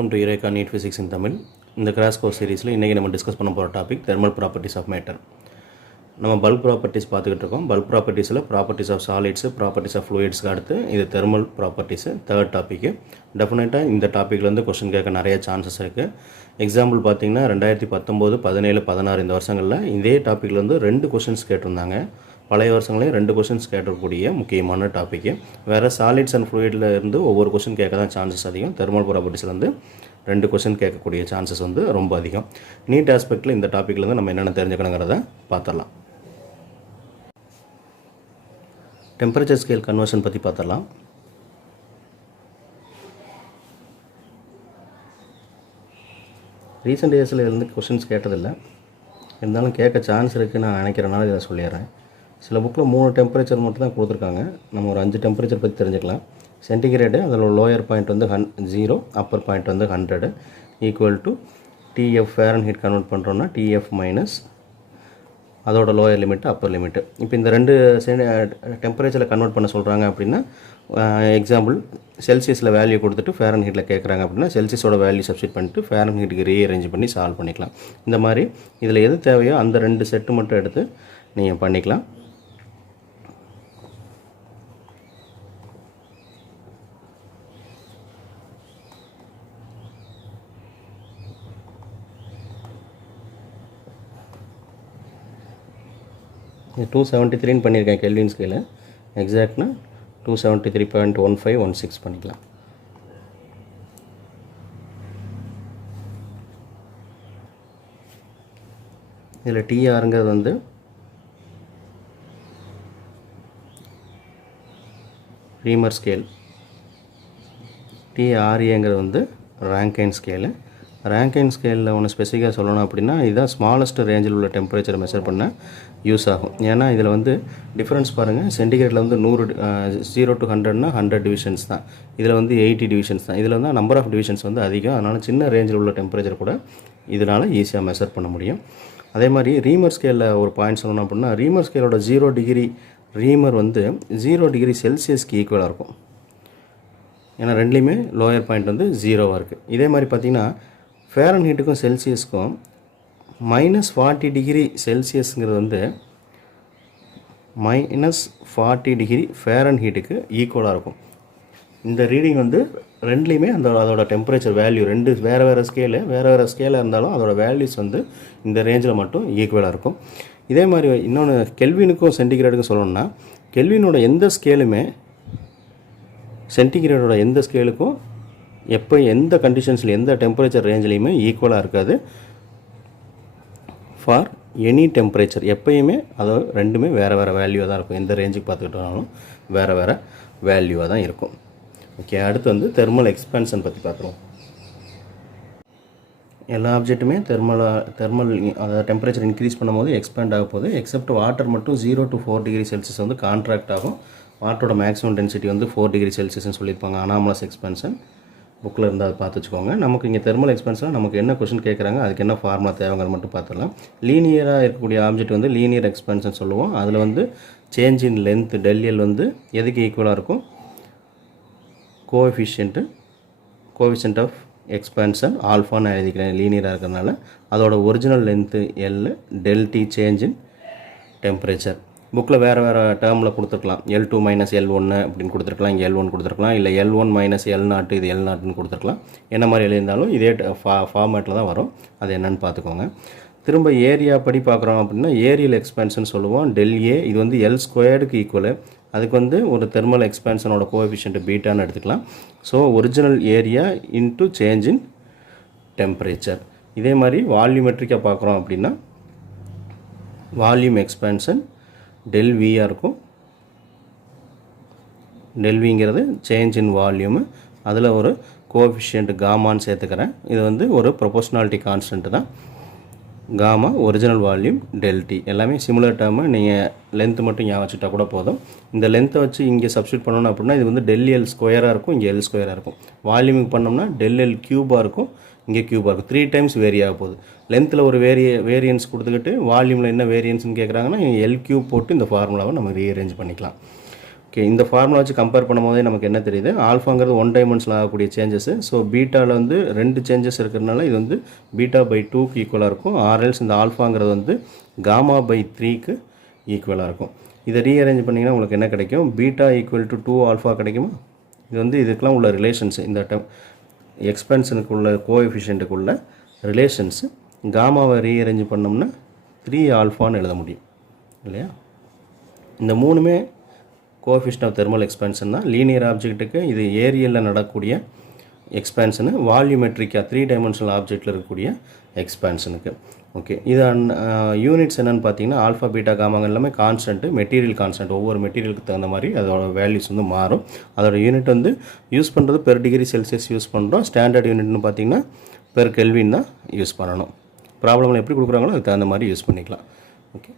Welcome to Eureka NEET physics in Tamil. இந்த crash course சீரிஸில் இன்றைக்கி நம்ம டிஸ்கஸ் பண்ண போகிற topic thermal properties of matter. நம்ம பல்க் ப்ராப்பர்ட்டிஸ் பார்த்துக்கிட்டு இருக்கோம். பல்க் ப்ராப்பர்ட்டிஸில் properties of solids, properties of ஃப்ளூயிட்ஸ்க்கு அடுத்து இது தெர்மல் ப்ராப்பர்ட்டிஸு தேர்ட் டாப்பிக்கு. டெஃபினட்டாக இந்த டாப்பிக்லேருந்து கொஸ்டின் கேட்க நிறைய சான்சஸ் இருக்குது. எக்ஸாம்பிள் பார்த்தீங்கன்னா 2019, 17, 16 இந்த வருஷங்களில் இதே டாப்பிக்லேருந்து 2 கொஸ்டின்ஸ் கேட்டிருந்தாங்க. பழைய வருஷங்களையும் 2 கொஸ்டின்ஸ் கேட்கக்கூடிய முக்கியமான டாப்பிக்கு. வேறு சாலிட்ஸ் அண்ட் ஃப்ளூயிடில் இருந்து ஒவ்வொரு கொஸ்டின் கேட்க தான் சான்சஸ் அதிகம். தெர்மல் ப்ராப்பர்ட்டிஸ்லேருந்து 2 கொஸ்டின் கேட்கக்கூடிய சான்சஸ் ரொம்ப அதிகம். நீட் ஆஸ்பெக்டில் இந்த டாப்பிக்லேருந்து நம்ம என்னென்ன தெரிஞ்சுக்கணுங்கிறத பார்த்துடலாம். டெம்பரேச்சர் ஸ்கேல் கன்வர்ஷன் பற்றி பார்த்துடலாம். ரீசெண்ட் டேஸில் இருந்து கொஸ்டின்ஸ் கேட்டதில்லை, இருந்தாலும் கேட்க சான்ஸ் இருக்குதுன்னு நான் நினைக்கிறனால இதை சொல்லிடுறேன். சில புக்கில் 3 டெம்பரேச்சர் மட்டும் தான் கொடுத்துருக்காங்க. நம்ம ஒரு 5 டெம்பரேச்சர் பற்றி தெரிஞ்சுக்கலாம். சென்டிகிரேடு, அதில் lower point 0, upper point 100 equal to TF Fahrenheit convert பண்ணுறோன்னா டிஎஃப் மைனஸ் அதோட லோயர் லிமிட்டு, அப்பர் லிமிட்டு. இப்போ இந்த 2 டெம்பரேச்சரில் கன்வெர்ட் பண்ண சொல்கிறாங்க அப்படின்னா, எக்ஸாம்பிள் செல்சியஸில் வேல்யூ கொடுத்துட்டு ஃபேரன்ஹீட்டில் கேட்குறாங்க அப்படின்னா செல்சியஸோட வேல்யூ சப்ஸ்டிட் பண்ணிட்டு ஃபேரன்ஹீட்டுக்கு ரீஅரேஞ்ச் பண்ணி சால்வ் பண்ணிக்கலாம். இந்த மாதிரி இதில் எது தேவையோ அந்த 2 செட்டு மட்டும் எடுத்து நீங்கள் பண்ணிக்கலாம். இது 273 பண்ணியிருக்கேன் கெல்வின் ஸ்கேலு. எக்ஸாக்ட்னா 273.1516 பண்ணிக்கலாம். இதில் டிஆருங்கிறது ரீமர் ஸ்கேல், டிஆர்ஏங்கிறது ரேங்கைன் ஸ்கேலு. ரேங்கைன் ஸ்கேலில் ஒன்று ஸ்பெசிஃபிக்காக சொல்லணும் அப்படின்னா, இதுதான் ஸ்மாலஸ்ட் ரேஞ்சில் உள்ள டெம்பரேச்சரை மெஷர் பண்ண யூஸ் ஆகும். ஏன்னா இதில் டிஃப்ரென்ஸ் பாருங்கள். சென்டிகிரேட்டில் 100 0 to 100னா 100 டிவிஷன்ஸ் தான். இதில் 80 டிவிஷன்ஸ் தான். இதில் நம்பர் ஆஃப் டிவிஷன்ஸ் அதிகம். அதனால் சின்ன ரேஞ்சில் உள்ள டெம்பரேச்சர் கூட இதனால் ஈஸியாக மெஷர் பண்ண முடியும். அதே மாதிரி ரீமர் ஸ்கேலில் ஒரு பாயிண்ட் சொல்லணும் அப்படின்னா, ரீமர் ஸ்கேலோட 0 டிகிரி ரீமர் 0 டிகிரி செல்சியஸ்க்கு ஈக்குவலாக இருக்கும். ஏன்னா ரெண்டுலேயுமே லோயர் பாயிண்ட் 0வாக இருக்குது. இதே மாதிரி பார்த்திங்கன்னா ஃபேரன்ஹீட்டுக்கும் செல்சியஸ்க்கும் -40 டிகிரி செல்சியஸுங்கிறது -40 டிகிரி ஃபேரன்ஹீட்டுக்கு ஈக்குவலாக இருக்கும். இந்த ரீடிங் ரெண்டுலேயுமே அதோட டெம்பரேச்சர் வேல்யூ 2 வேறு ஸ்கேலாக இருந்தாலும் அதோட வேல்யூஸ் இந்த ரேஞ்சில் மட்டும் ஈக்குவலாக இருக்கும். இதே மாதிரி இன்னொன்று கெல்வினுக்கும் சென்டிகிரேடுக்கும் சொல்லணும்னா, கெல்வினோட எந்த ஸ்கேலுமே சென்டிகிரேடோட எந்த ஸ்கேலுக்கும் எப்போ எந்த கண்டிஷன்ஸில் எந்த டெம்பரேச்சர் ரேஞ்சிலையுமே ஈக்குவலாக இருக்காது. ஃபார் எனி டெம்பரேச்சர் எப்போயுமே அதாவது ரெண்டுமே வேறு வேல்யூவாக தான் இருக்கும். எந்த ரேஞ்சுக்கு பார்த்துக்கிட்டாலும் வேறு வேல்யூவாக தான் இருக்கும். ஓகே, அடுத்து தெர்மல் எக்ஸ்பேன்ஷன் பற்றி பார்க்குறோம். எல்லா ஆப்ஜெக்ட்டுமே தெர்மல் அதாவது டெம்பரேச்சர் இன்க்ரீஸ் பண்ணும்போது எக்ஸ்பேண்ட் ஆக போகுது. எக்ஸப்ட் வாட்டர் மட்டும் 0 to 4 டிகிரி செல்சியஸ் கான்ட்ராக்ட் ஆகும். வாட்டரோட மேக்ஸிமம் டென்சிட்டி 4 டிகிரி செல்சியஸ்னு சொல்லியிருப்பாங்க. அனாமலஸ் எக்ஸ்பேன்ஷன் புக்கில் இருந்தால் அதை பார்த்து வச்சுக்கோங்க. நமக்கு இங்கே தெர்மல் எக்ஸ்பேன்ஷனில் நமக்கு என்ன கொஸ்டின் கேட்குறாங்க, அதுக்கு என்ன ஃபார்முலா தேவைங்கிறது மட்டும் பார்த்துடலாம். லீனியராக இருக்கக்கூடிய ஆப்ஜெக்ட் லீனியர் எக்ஸ்பேன்ஷன் சொல்லுவோம். அதில் சேஞ்ச் இன் லென்த் டெல்எல் எதுக்கு ஈக்குவலாக இருக்கும்? கோஎஃபிஷியன்ட் ஆஃப் எக்ஸ்பேன்ஷன் ஆல்ஃபான்னு எழுதிக்கிறேன் லீனியராக இருக்கிறதுனால. அதோட original length L, டெல்டி change in temperature. புக்கில் வேறு டேர்மில் கொடுத்துருக்கலாம். L2 - L1 அப்படின்னு கொடுத்துருக்கலாம். இங்கே L1 கொடுத்துருக்கலாம். இல்லை L1 - L0 இது L0ன்னு கொடுத்துருக்கலாம். என்ன மாதிரி எழுதியிருந்தாலும் இதே ஃபார்மேட்டில் தான் வரும். அது என்னென்னு பார்த்துக்கோங்க. திரும்ப ஏரியா படி பார்க்குறோம் அப்படின்னா ஏரியல் எக்ஸ்பேன்ஷன் சொல்லுவோம். ΔA இது L² ஈக்குவலு. அதுக்கு ஒரு தெர்மல் எக்ஸ்பேன்ஷனோட கோஎஃபிஷியன்ட் பீட்டான்னு எடுத்துக்கலாம். So original area into change in temperature. இதே மாதிரி வால்யூமெட்ரிக்காக பார்க்குறோம் அப்படின்னா வால்யூம் எக்ஸ்பேன்ஷன் ΔVயாக இருக்கும். ΔVங்கிறது சேஞ்ச் இன் வால்யூமு. அதில் ஒரு கோஎஃபிஷியன்ட் காமான்னு சேர்த்துக்கிறேன். இது ஒரு ப்ரொபோஷனாலிட்டி கான்ஸ்டன்ட் தான். காமா ஒரிஜினல் வால்யூம் ΔT எல்லாமே சிமிலர் டேர்மு. நீங்கள் லென்த்து மட்டும் ஞாபகம் வச்சுட்டா கூட போதும். இந்த லென்த்தை வச்சு இங்கே சப்ஸ்டியூட் பண்ணணும் அப்படின்னா இது ΔL ஸ்கொயராக இருக்கும், இங்கே L ஸ்கொயராக இருக்கும். வால்யூமுக்கு பண்ணோம்னா ΔL க்யூபாக இருக்கும், இங்கே க்யூபாக இருக்கும். 3 டைம்ஸ் வேரி ஆக போகுது. லென்த்தில் ஒரு வேரியன்ஸ் கொடுத்துக்கிட்டு வால்யூமில் என்ன வேரியன்ஸ்னு கேட்குறாங்கன்னா L³ போட்டு இந்த ஃபார்முலாவை நம்ம ரீஅரேஞ்ச் பண்ணிக்கலாம். ஓகே, இந்த ஃபார்முலா வச்சு கம்பேர் பண்ணும்போதே நமக்கு என்ன தெரியுது, ஆல்ஃபாங்கிறது 1 டைமென்ஷனில் ஆகக்கூடிய சேஞ்சஸ். ஸோ பீட்டாவில் வந்து 2 சேஞ்சஸ் இருக்கிறதுனால இது வந்து பீட்டா பை 2க்கு ஈக்குவலாக இருக்கும். ஆர்எல்ஸ் இந்த ஆல்ஃபாங்கிறது வந்து காமா பை 3க்கு ஈக்குவலாக இருக்கும். இதை ரீஅரேஞ்ச் பண்ணிங்கன்னா உங்களுக்கு என்ன கிடைக்கும், பீட்டா ஈக்குவல் டு 2 ஆல்ஃபா கிடைக்குமா. இது வந்து இதுக்கெலாம் உள்ள ரிலேஷன்ஸ், இந்த எக்ஸ்பென்ஷனுக்கு உள்ள கோஎஃபிஷியண்ட்டுக்குள்ள ரிலேஷன்ஸு. காமாவை ரீஅரேஞ்ச் பண்ணோம்னா 3 ஆல்ஃபான்னு எழுத முடியும் இல்லையா. இந்த மூணுமே கோஎஃபிஷியன்ட் ஆஃப் தெர்மல் எக்ஸ்பேன்ஷன் தான். லீனியர் ஆப்ஜெக்ட்டுக்கு இது ஏரியலில் நடக்கக்கூடிய எக்ஸ்பேன்ஷனு, வால்யூமெட்ரிக்காக 3 டைமென்ஷனல் ஆப்ஜெக்டில் இருக்கக்கூடிய எக்ஸ்பேன்ஷனுக்கு. ஓகே, இது யூனிட்ஸ் என்னென்னு பார்த்தீங்கன்னா ஆல்ஃபா பீட்டா காமாங்க எல்லாமே கான்ஸ்டன்ட்டு, மெட்டீரியல் கான்ஸ்டன்ட். ஒவ்வொரு மெட்டீரியலுக்கு தகுந்த மாதிரி அதோட வேல்யூஸ் வந்து மாறும். அதோட யூனிட் வந்து யூஸ் பண்ணுறது பெர் டிகிரி செல்சியஸ் யூஸ் பண்ணுறோம். ஸ்டாண்டர்ட் யூனிட்னு பார்த்தீங்கன்னா பெர் கெல்வின் தான் யூஸ் பண்ணணும். ப்ராப்ளமில் எப்படி கொடுக்குறாங்களோ அதுக்கு தகுந்த மாதிரி யூஸ் பண்ணிக்கலாம். ஓகே,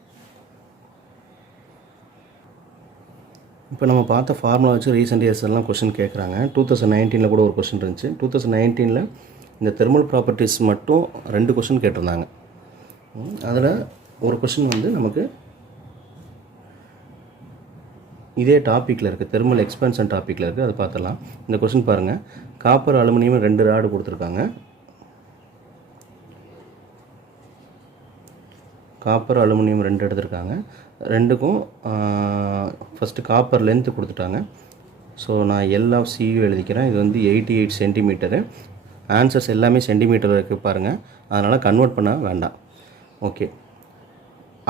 இப்போ நம்ம பார்த்த ஃபார்முலா வச்சு ரீசெண்ட் இயர்ஸ் எல்லாம் கொஸ்டின் கேட்குறாங்க. 2019 கூட ஒரு கொஸ்டின் இருந்துச்சு. 2019 இந்த தெர்மல் ப்ராப்பர்ட்டிஸ் மட்டும் 2 கொஸ்டின் கேட்டிருந்தாங்க. அதில் ஒரு கொஸ்டின் வந்து நமக்கு இதே டாப்பிக்கில் இருக்குது, தெர்மல் எக்ஸ்பென்ஷன் டாப்பிக்கில் இருக்குது. அதை பார்த்துடலாம். இந்த கொஸ்டின் பாருங்கள், காப்பர் அலுமினியம் 2 ராடு கொடுத்துருக்காங்க. காப்பர் அலுமினியம் 2 எடுத்திருக்காங்க. ரெண்டுக்கும் ஃபஸ்ட்டு காப்பர் லென்த்து கொடுத்துட்டாங்க. ஸோ நான் எல் ஆஃப் சியூ எழுதிக்கிறேன். இது வந்து 88 சென்டிமீட்டரு. ஆன்சர்ஸ் எல்லாமே சென்டிமீட்டர் இருக்குது பாருங்கள், அதனால் கன்வெர்ட் பண்ண வேண்டாம். ஓகே,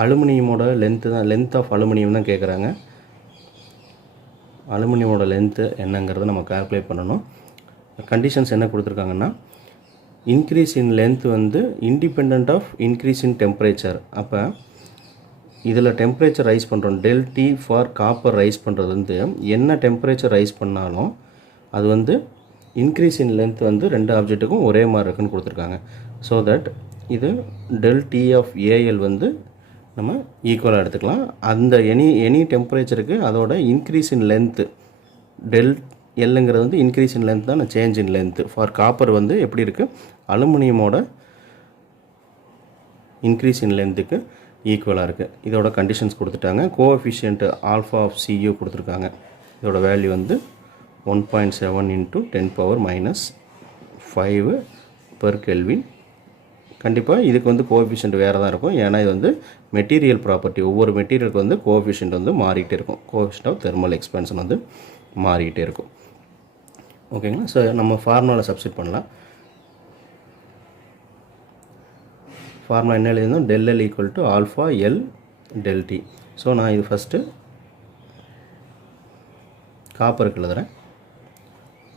அலுமினியமோட லென்த்து தான், லென்த் ஆஃப் அலுமினியம் தான் கேட்குறாங்க. அலுமினியமோட லென்த்து என்னங்கிறத நம்ம கால்குலேட் பண்ணணும். கண்டிஷன்ஸ் என்ன கொடுத்துருக்காங்கன்னா, இன்க்ரீஸ் இன் லென்த் வந்து independent of increase in temperature. அப்போ இதில் டெம்பரேச்சர் ரைஸ் பண்ணுறோம், del T for copper rise பண்ணுறது வந்து என்ன டெம்பரேச்சர் ரைஸ் பண்ணாலும் அது வந்து இன்க்ரீஸ் இன் லென்த் வந்து 2 ஆப்ஜெக்ட்டுக்கும் ஒரே மாதிரி இருக்குன்னு கொடுத்துருக்காங்க. ஸோ தட் இது டெல் டி ஆஃப் ஏஎல் வந்து நம்ம ஈக்குவலாக எடுத்துக்கலாம். அந்த எனி டெம்பரேச்சருக்கு அதோட இன்க்ரீஸ் இன் லென்த்து டெல் எல்லுங்கிறது வந்து இன்க்ரீஸ் இன் லென்த் தான், change in length. For copper வந்து எப்படி இருக்குது, அலுமினியமோட இன்க்ரீஸ் இன் லென்த்துக்கு ஈக்குவலாக இருக்குது. இதோட கண்டிஷன்ஸ் கொடுத்துட்டாங்க. கோஎஃபிஷியன்ட் ஆல்ஃபா ஆஃப் சியூ கொடுத்துருக்காங்க. இதோட வேல்யூ வந்து 1.7 × 10⁻⁵ பெர் கெல்வின். கண்டிப்பாக இதுக்கு வந்து கோஎஃபிஷியன்ட் வேறு தான் இருக்கும், ஏன்னா இது வந்து மெட்டீரியல் ப்ராப்பர்ட்டி. ஒவ்வொரு மெட்டீரியலுக்கு வந்து கோஎஃபிஷியன்ட் வந்து மாறிக்கிட்டே இருக்கும். கோஎஃபிஷியன்ட் ஆஃப் தெர்மல் எக்ஸ்பென்ஷன் வந்து மாறிக்கிட்டே இருக்கும். ஓகேங்களா. ஸோ நம்ம ஃபார்முலாவில் சப்ஸ்டிட் பண்ணலாம். ஃபார்முலா என்ன எழுதிருந்தோம், del L equal to alpha L del T. So நான் இது ஃபஸ்ட்டு காப்பருக்கு எழுதுகிறேன்.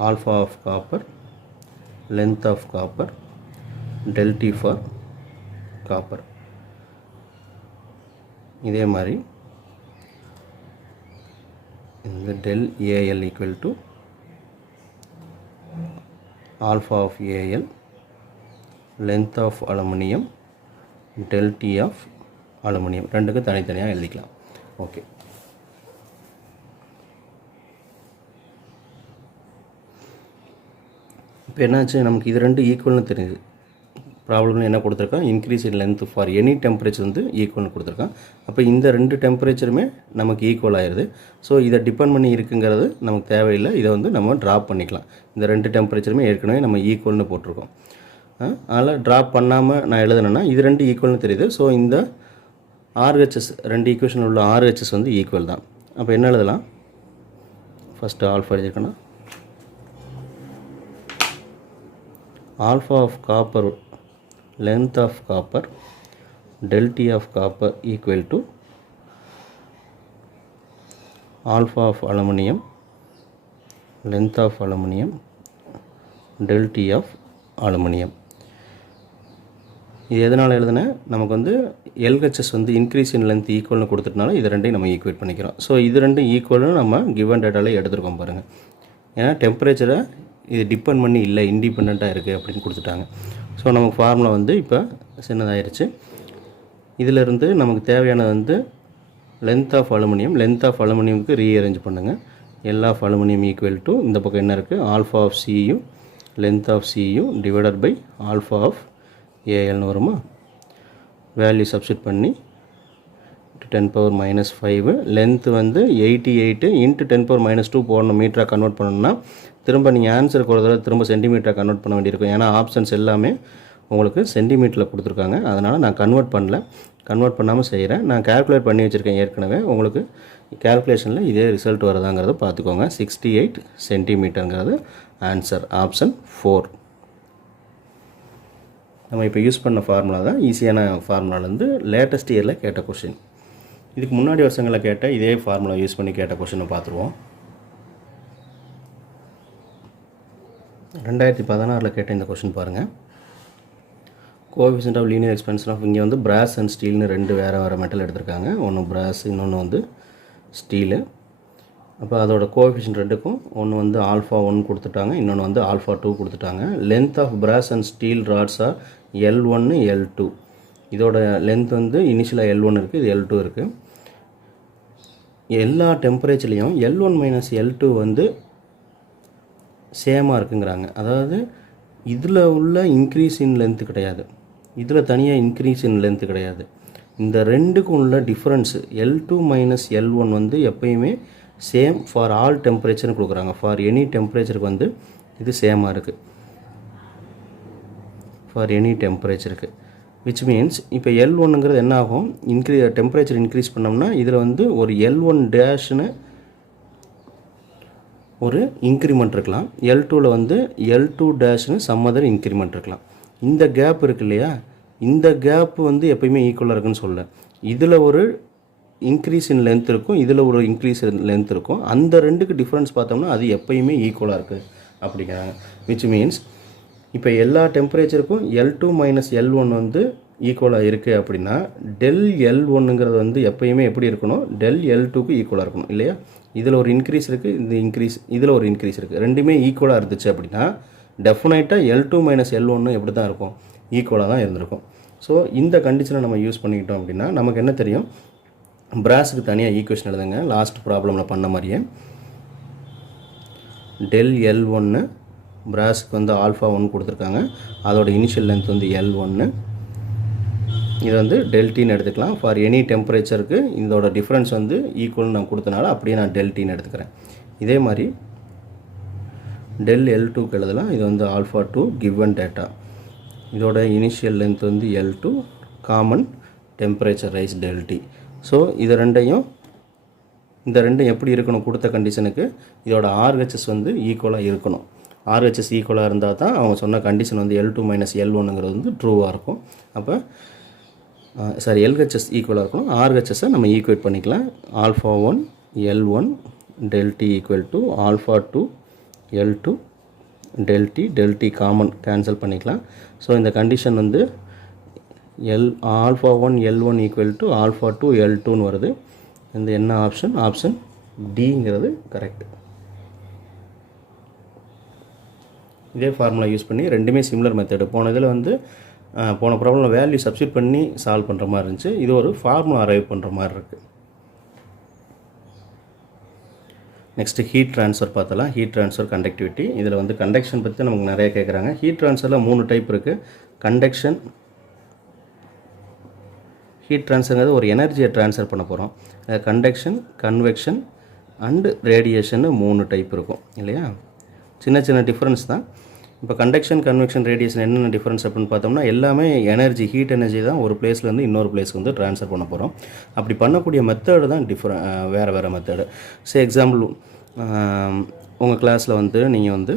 Alpha of copper, length of copper, del T for copper. இதே மாதிரி இந்த del AL equal to alpha of AL, length of aluminium, del T of aluminium. ரெண்டுக்கு தனித்தனியாக எழுதிக்கலாம். ஓகே, இப்போ என்னாச்சு, நமக்கு இது 2 ஈக்குவல்னு தெரியுது. ப்ராப்ளம்னு என்ன கொடுத்துருக்கான், increase in length for any temperature வந்து ஈக்குவல்னு கொடுத்துருக்கான். அப்போ இந்த 2 டெம்பரேச்சருமே நமக்கு ஈக்குவல் ஆயிடுது. ஸோ இதை டிபெண்ட் பண்ணி இருக்குங்கிறது நமக்கு தேவையில்லை. இதை வந்து நம்ம ட்ராப் பண்ணிக்கலாம். இந்த 2 டெம்பரேச்சருமே ஏற்கனவே நம்ம ஈக்குவல்னு போட்டிருக்கோம். அதில் ட்ராப் பண்ணாமல் நான் எழுதுனேன்னா இது 2 ஈக்குவல்னு தெரியுது. ஸோ இந்த ஆர்ஹெச்எஸ் 2 ஈக்குவேஷனில் உள்ள ஆர்ஹெச்எஸ் வந்து ஈக்குவல் தான். அப்போ என்ன எழுதலாம், ஃபஸ்ட்டு ஆல்ஃபா எழுதிக்கணும். Alpha of copper, length of copper, del T of copper equal to alpha of aluminium, length of aluminium, del T of aluminium. இது எதனால் எழுதுனேன், நமக்கு வந்து LHS வந்து இன்க்ரீஸ் இன் லென்த் ஈக்குவல்னு கொடுத்துட்டனால இது ரெண்டையும் நம்ம ஈக்குவேட் பண்ணிக்கிறோம். ஸோ இது ரெண்டும் ஈக்குவல்னு நம்ம கிவன் டேட்டாவில் எடுத்துருக்கோம் பாருங்கள். ஏன்னா டெம்பரேச்சரை இது டிபெண்ட் பண்ணி இல்லை, இண்டிபெண்ட்டாக இருக்குது அப்படின்னு கொடுத்துட்டாங்க. ஸோ நமக்கு ஃபார்முலா வந்து இப்போ சின்னதாகிருச்சு. இதிலிருந்து நமக்கு தேவையானது வந்து length of aluminium. Length of அலுமினியமுக்கு ரீஅரேஞ்ச் பண்ணுங்கள். L of aluminium equal to இந்த பக்கம் என்ன இருக்குது, alpha of CU length of CU divided by alpha of ஏஎல்னு வருமா. வேல்யூ சப்ஸ்டிட் பண்ணி 10⁻⁵, லென்த்து வந்து 88 × 10⁻², போடணும். மீட்டராக கன்வெர்ட் பண்ணணும்னா திரும்ப நீங்கள் ஆன்சருக்கு ஒரு தடவை திரும்ப சென்டிமீட்டராக கன்வெர்ட் பண்ண வேண்டியிருக்கும். ஏன்னா ஆப்ஷன்ஸ் எல்லாமே உங்களுக்கு சென்டிமீட்டரில் கொடுத்துருக்காங்க. அதனால் நான் கன்வெர்ட் பண்ணாமல் செய்கிறேன். நான் கால்குலேட் பண்ணி வச்சுருக்கேன் ஏற்கனவே. உங்களுக்கு கால்குலேஷனில் இதே ரிசல்ட் வருதாங்கிறத பார்த்துக்கோங்க. 68 சென்டிமீட்டருங்கிறது ஆன்சர். ஆப்ஷன் 4. நம்ம இப்போ யூஸ் பண்ண ஃபார்முலா தான் ஈஸியான ஃபார்முலாலேருந்து லேட்டஸ்ட் இயரில் கேட்ட கொஷின். இதுக்கு முன்னாடி வருஷங்களில் கேட்ட இதே ஃபார்முலா யூஸ் பண்ணி கேட்ட கொஷினை பார்த்துருவோம். 2016 கேட்ட இந்த கொஷின் பாருங்கள். Coefficient of linear expansion of, இங்கே வந்து பிராஸ் அண்ட் ஸ்டீல்னு ரெண்டு வேறு மெட்டல் எடுத்திருக்காங்க. ஒன்று பிராஸ், இன்னொன்று வந்து ஸ்டீலு. அப்போ அதோட கோஎஃபிஷியன்ட் ரெண்டுக்கும் ஒன்று வந்து α1 கொடுத்துட்டாங்க, இன்னொன்று வந்து α2 கொடுத்துட்டாங்க. Length of brass and steel rods are L1 L2. இதோட லென்த் வந்து இனிஷியலாக L1 இருக்குது, இது L2 இருக்குது. எல்லா டெம்பரேச்சர்லேயும் L1 - L2 வந்து சேமாக இருக்குங்கிறாங்க. அதாவது இதில் உள்ள இன்க்ரீஸ் இன் லென்த்து கிடையாது, இதில் தனியாக இன்க்ரீஸ் இன் லென்த்து கிடையாது. இந்த ரெண்டுக்கும் உள்ள டிஃப்ரென்ஸு L2 - L1 வந்து எப்பயுமே சேம் ஃபார் ஆல் டெம்பரேச்சர்னு கொடுக்குறாங்க. ஃபார் எனி டெம்பரேச்சருக்கு வந்து இது சேமாக இருக்குது, ஃபார் எனி டெம்பரேச்சருக்கு. விச் மீன்ஸ் இப்போ L1ங்கிறது என்ன ஆகும், டெம்பரேச்சர் இன்க்ரீஸ் பண்ணோம்னா இதில் வந்து ஒரு L1' ஒரு இன்க்ரிமெண்ட் இருக்கலாம், L2ல் வந்து L2' சம் அதர் இன்க்ரிமெண்ட் இருக்கலாம். இந்த கேப் இருக்கு இல்லையா, இந்த கேப் வந்து எப்பயுமே ஈக்குவலாக இருக்குன்னு சொல்ல. இதில் ஒரு இன்க்ரீஸ் இன் லென்த் இருக்கும், இதில் ஒரு இன்க்ரீஸ் இன் லென்த் இருக்கும். அந்த ரெண்டுக்கு டிஃப்ரென்ஸ் பார்த்தோம்னா அது எப்பயுமே ஈக்குவலாக இருக்குது அப்படிங்கிறாங்க. விச் மீன்ஸ் இப்போ எல்லா டெம்பரேச்சருக்கும் L2 - L1 வந்து ஈக்குவலாக இருக்குது அப்படின்னா ΔL1ங்கிறது வந்து எப்பயுமே எப்படி இருக்கணும், ΔL2க்கு ஈக்குவலாக இருக்கணும் இல்லையா. இதில் ஒரு இன்க்ரீஸ் இருக்குது, இந்த இன்க்ரீஸ், இதில் ஒரு இன்க்ரீஸ் இருக்குது, ரெண்டுமே ஈக்குவலாக இருந்துச்சு அப்படின்னா டெஃபினைட்டாக L2 - L1 எப்படி தான் இருக்கும், ஈக்குவலாக தான் இருந்திருக்கும். ஸோ இந்த கண்டிஷனை நம்ம யூஸ் பண்ணிக்கிட்டோம் அப்படின்னா நமக்கு என்ன தெரியும், பிராஸுக்கு தனியாக ஈக்குவேஷன் எழுதுங்க. லாஸ்ட் ப்ராப்ளமில் பண்ண மாதிரியே ΔL1, பிராஸுக்கு வந்து α1 கொடுத்துருக்காங்க, அதோட இனிஷியல் லென்த் வந்து L1, இது வந்து ΔTன்னு எடுத்துக்கலாம். ஃபார் எனி டெம்பரேச்சருக்கு இதோட டிஃப்ரென்ஸ் வந்து ஈக்குவல்னு நான் கொடுத்தனால அப்படியே நான் ΔTன்னு எடுத்துக்கிறேன். இதே மாதிரி ΔL2க்கு எழுதலாம். இது வந்து α2 கிவன் டேட்டா, இதோட இனிஷியல் லென்த் வந்து L2, common temperature rice ΔT. So இந்த ரெண்டும் எப்படி இருக்கணும், கொடுத்த கண்டிஷனுக்கு இதோட RHS வந்து ஈக்குவலாக இருக்கணும். RHS ஈக்குவலாக இருந்தால் தான் அவங்க சொன்ன கண்டிஷன் வந்து L2 - L1ங்கிறது வந்து ட்ரூவாக இருக்கும். அப்போ LHS ஈக்குவலாக இருக்கணும். RHSஸை நம்ம ஈக்குவேட் பண்ணிக்கலாம். α1 L1 ΔT equal to α2 L2 ΔT common cancel பண்ணிக்கலாம். ஸோ இந்த கண்டிஷன் வந்து α1 L1 ஈக்குவல் டு α2 L2ன்னு வருது. இந்த என்ன ஆப்ஷன், ஆப்ஷன் டிங்கிறது கரெக்ட். இதே ஃபார்முலா யூஸ் பண்ணி ரெண்டுமே சிமிலர் மெத்தடு. போன இதில் வந்து போன ப்ராப்ளம் வேல்யூ சப்ஸ்டிட் பண்ணி சால்வ் பண்ணுற மாதிரி இருந்துச்சு, இது ஒரு ஃபார்முலா அரைவ் பண்ணுற மாதிரி இருக்குது. நெக்ஸ்ட்டு ஹீட் ட்ரான்ஸ்ஃபர் பார்த்தலாம். Heat transfer, conductivity. இதில் வந்து கண்டக்ஷன் பற்றி நமக்கு நிறைய கேட்குறாங்க. ஹீட் ட்ரான்ஸ்ஃபரில் 3 டைப் இருக்குது. கண்டக்ஷன், ஹீட் ட்ரான்ஸ்ஃபருங்கிறது ஒரு எனர்ஜியை ட்ரான்ஸ்ஃபர் பண்ண போகிறோம். Conduction, convection and radiation 3 type இருக்கும் இல்லையா. சின்ன சின்ன டிஃப்ரென்ஸ் தான். இப்போ கண்டக்ஷன், கன்வெக்ஷன், ரேடியேஷன் என்னென்ன டிஃப்ரென்ஸ் அப்படின்னு பார்த்தோம்னா எல்லாமே எனர்ஜி, ஹீட் எனர்ஜி தான் ஒரு பிளேஸ்லேருந்து இன்னொரு பிளேஸ்க்கு வந்து ட்ரான்ஸ்ஃபர் பண்ண போகிறோம். அப்படி பண்ணக்கூடிய மெத்தடு தான் வேறு மெத்தடு. எக்ஸாம்பிள், உங்கள் கிளாஸில் வந்து நீங்கள் வந்து